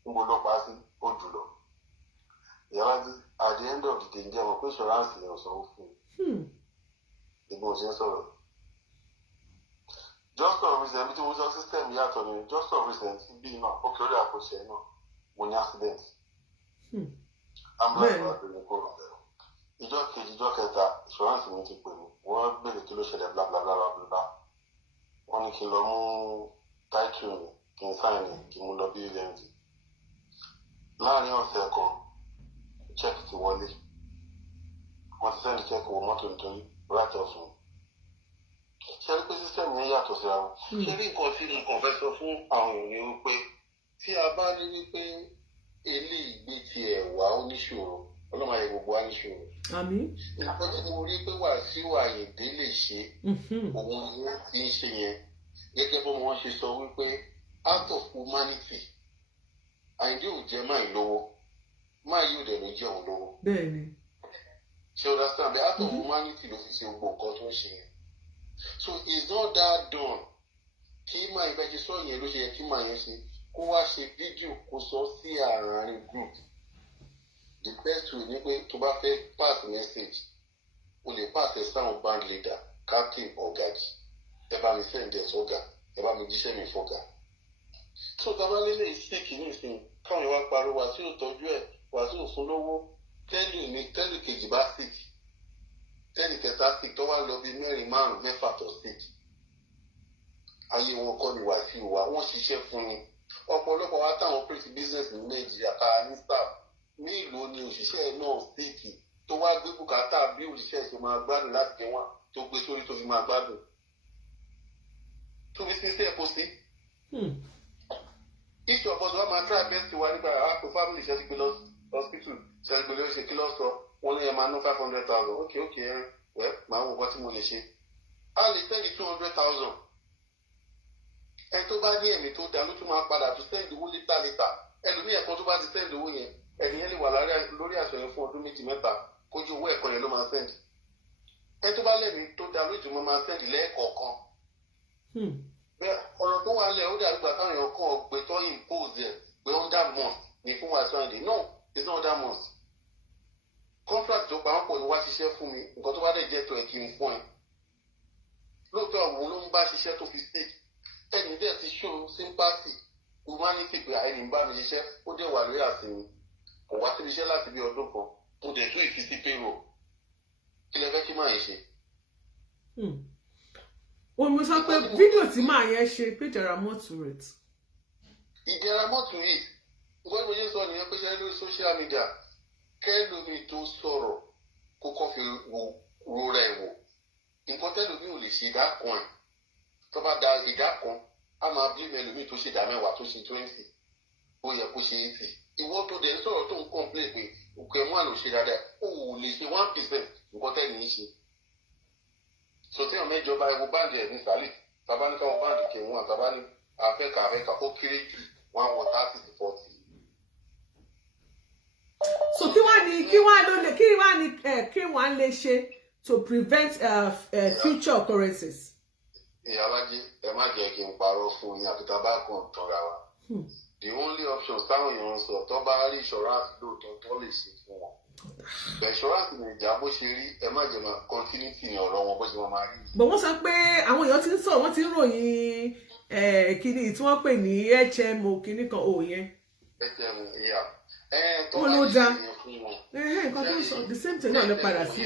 níbo ló pa sí ó jùlọ. Ìyálájé at the end of the day ǹjẹ́ mo pé insurance yẹn ò sanwó fún mi. Ìgbọ̀n ṣe ń sọ̀rọ̀. Just of recent bí tí mo sọ system yàtọ̀ ni just of recent bí náà ó kí ó dà kó ṣe náà mo ní accident. Ambulance wà lórí kó rọ̀ bẹ̀rù. Ìjọ́ kejì ìjọ́ kẹta insurance mi ti pè mí wọ́n béèrè kí ló ṣẹlẹ̀ bla bla bla bla bla. Wọ́n ní kí n lọ mú title mi kí n sign ní kí n mú lọ bí ilẹ̀-ẹ̀dì. Láàárín ọ̀sẹ̀ kan check ti wọlé. Wọ́n ti send check wọ mọ́tò nítorí right off mi. Ṣé rí pé system yẹn yàtọ̀ síra wọn? Ṣé rí nǹkan tí mo kàn fẹ́ sọ fún àwọn èèyàn wípé tí a bá rí wípé eléyìí gbé tiẹ̀ wá oníṣòro ọlọ́mọ ayé gbogbo wa níṣòro. Àmín. Nǹkan tí mo rí pé Wasiu Ayinde lè ṣe òun ni wọ́n ti ń ṣe yẹn gẹ́gẹ́ bó wọ́n ṣe sọ wípé out of humanity Ayinde ò jẹ́ máa lówó máa yóò dẹ̀ ló jẹ́ òun lówó. Bẹ́ẹ̀ni. Ṣé o understand bẹ́ẹ̀ out of humanity ló fi ṣe gbogbo nǹkan tó ń ṣe yẹn. So it's not that done kí máa ìbẹ́ ṣe sọ yẹn ló ṣe yẹ kí máa yẹn ṣe kó wá ṣe fídíò kó sọ sí àárín group. The best way ni pé tó bá fẹ́ pass message o lè pass ẹ̀ sáwọn band leader captain ọ̀gàjì ẹ bá mi send ẹ̀ sọ́gà ẹ bá mi jíṣẹ́ mi fọ́gà. So tá a bá lélẹ̀ sick nísìnyí káwọn ìwà pariwo Wasiu tọ́jú ẹ̀ Wasiu fún lówó tẹ́lẹ̀ kejì bá sick tẹ́lẹ̀ kẹta sick tó wá lọ bí 4, 5, 6 tó sick. Ayé wọn kọ́ ni Wasiu wa wọ́n ṣiṣẹ́ fún ni ọ̀pọ̀lọpọ̀ wa táwọn pretty business ní Nàìjíríà ká ní staff mélòó ni òṣìṣẹ́ náà síìkì tó wá gbé bùkátà bí òṣìṣẹ́ ṣe máa gbádùn láti jẹ wọn tó gbé sórí tó fi máa gbádùn tó fi sí ẹ̀kọ́ sí. Each of us wa máa try best wa nígbà àpò family ṣe ti gbé lọ hospital ṣe ti gbé lọ ṣe kí lọ sọ wọn lè yẹ máa ná 500,000 ok wẹ́ máa wọ nǹkan tí mo lè ṣe a lè sẹ́ni 200,000 ẹ tó bá ní ẹ̀mí tó dá ló tún máa padà tó sẹ́ndì owó lítà ẹlòmíì ẹ̀kọ́ tó bá ti sẹ́ndì owó yẹn ẹni yẹn lè wà lórí àṣọyẹ fún ọdún 2, 3 kójú owó ẹ̀kọ́ yẹn ló máa sẹ́ndì ẹ tó bá lẹ́mí tó dá lójú mọ́ máa sẹ́ndì lẹ́ẹ̀kọ̀ọ̀kan. Ọ̀rọ̀ tó wà lẹ̀ ó dàbí gbà táwọn èèyàn kàn gbé tó impose ẹ̀ pé under month ní fún Wasiu Ayinde no it's not under month. Contract tó pa wọ́n pọ̀ ní wá ṣiṣẹ́ fún mi nǹkan tó bá dẹ̀ jẹ́ tó ẹ̀ kí n fún ẹ. Lóòótọ́ àwọn ló ń bá ṣiṣẹ́ tó fi stick ẹni dẹ̀ ti show sympathy humanity pé ẹni ń bá mi ṣiṣẹ́ ó dẹ̀ wà lórí àsìmí kò wá síbi iṣẹ́ láti bí ọdún kan mo dẹ̀ tún ìfisí payroll kí lẹ fẹ́ kí máa yẹn ṣe. Wọ́n mú sọ pé fídíò tí máa yẹn ṣe pé there are more to it. There are more to it. Nǹkan ìwé yẹn sọ nìyẹn pé ṣe lórí social media kẹ́lómi tó sọ̀rọ̀ kó kọ́ fi ro rẹ̀ wò nǹkan tẹ́lómi ò lè ṣe ìdá kan ẹ̀ tó bá da ìdá kan á máa bí mẹ́lòmíì tó ṣe ìdá 10 tó ṣe 20 ó yẹ kó ṣe 80 ìwọ tó dẹ̀ ń sọ̀rọ̀ tó ń complain pé òkè mú àlò ṣe dáadáa ó lè ṣe 1% nǹkan tẹ́lẹ̀ ń ṣe. Sọtẹ́yàn mẹ́jọba ẹ̀wọ̀ báńdì ẹ̀ ní sálẹ̀ tàbá ní káwọn báńdì kẹwọn àtàbá ní afẹ́kà ó kéré jù 130 to 40. So kí wá lè ṣe to prevent future occurrences. Ìyálájé ẹ má jẹ́ kí n parọ́ fún yín àti tàbá kan tọ́ra wa. The only option táwọn èèyàn sọ tó bá rí insurance lóòótọ́ tó lè ṣe fún wọn insurance Naija bó ṣe rí ẹ má jẹ́ máa continuity ní ọ̀rọ̀ wọn bó ṣe máa rí. bọ̀ wọ́n sọ pé àwọn èèyàn ti ń sọ wọ́n ti ń ròyìn kíní tí wọ́n pè ní HMO kíní kan ò yẹn. HMO ìyá tó wọ́n bá ló ṣe dá ìyẹn fún wọn. nǹkan tó ń sọ the same thing náà ló padà sí.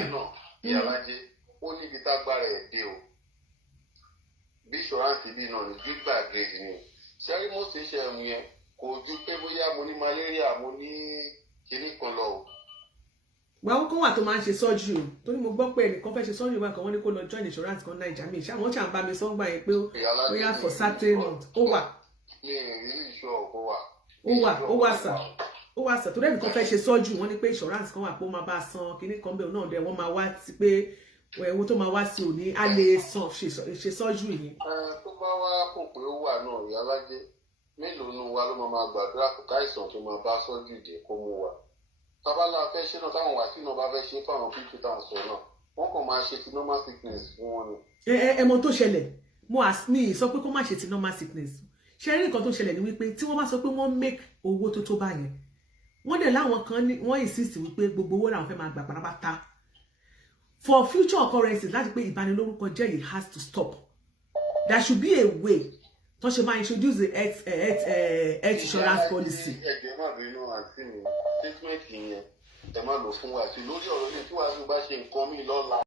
Iyaalaje ó níbi tágbára ẹ̀ dé o bí insurance bí náà ní gbígbà grade ni ṣẹ́rí mo ṣe ṣe ẹ̀mú yẹn kò ju pé bóyá mo ní malaria mo ní kinní kan lọ o. Gbàwó kan wà tó máa ń ṣe surgery o torí mo gbọ́ pé ẹnìkan fẹ́ ṣe surgery wà kan wọ́n ní kó lọ join insurance kan Naija mi ṣá wọ́n ṣà ń bá mi sọ́ngbà yẹn pé ó yà for certain months ó wà. mi ì rí ìṣọ́ ó wà. ó wà sà torí ẹnìkan fẹ́ ṣe surgery wọ́n ní pé insurance kan wà pé ó máa bá a san kinní kan bẹ́ẹ̀ náà dẹ̀ wọ́n máa wá sí pé owó tó máa wá sí òní á lè san ṣe surgery yẹn. tó bá wá kò pé ó wà náà Iyaalaje mélòó nu wa ló máa gbàdúrà kó káìsàn tó máa bá surgery dé kó mú wa. Tábàlà fẹ́ ṣe náà táwọn Wasiu náà bá fẹ́ ṣe fáwọn pípì tá à ń sọ náà wọ́n kàn máa ṣe ti normal sickness fún wọn ni. ẹ mọ̀ tó ṣẹlẹ̀ mi sọ pé kó má ṣe ti normal sickness ṣe rí nǹkan tó ṣẹlẹ̀ ní wípé tí wọ́n bá sọ pé wọ́n make owó tó bá yẹn wọ́n dẹ̀ láwọn kan ní wọ́n insist wípé gbogbo owó làwọn fẹ́ máa gbà pátápátá for future occurrences láti pé ìbanilórúkọ jẹ́ yìí has to stop there should be a way tó ṣe máa introduce the health insurance policy. ẹgbẹ́ má bínú àǹtí mi statement yẹn ẹ má lò fún Wasiu lórí ọ̀rọ̀ yìí tí Wasiu bá ṣe nǹkan mi lọ́la.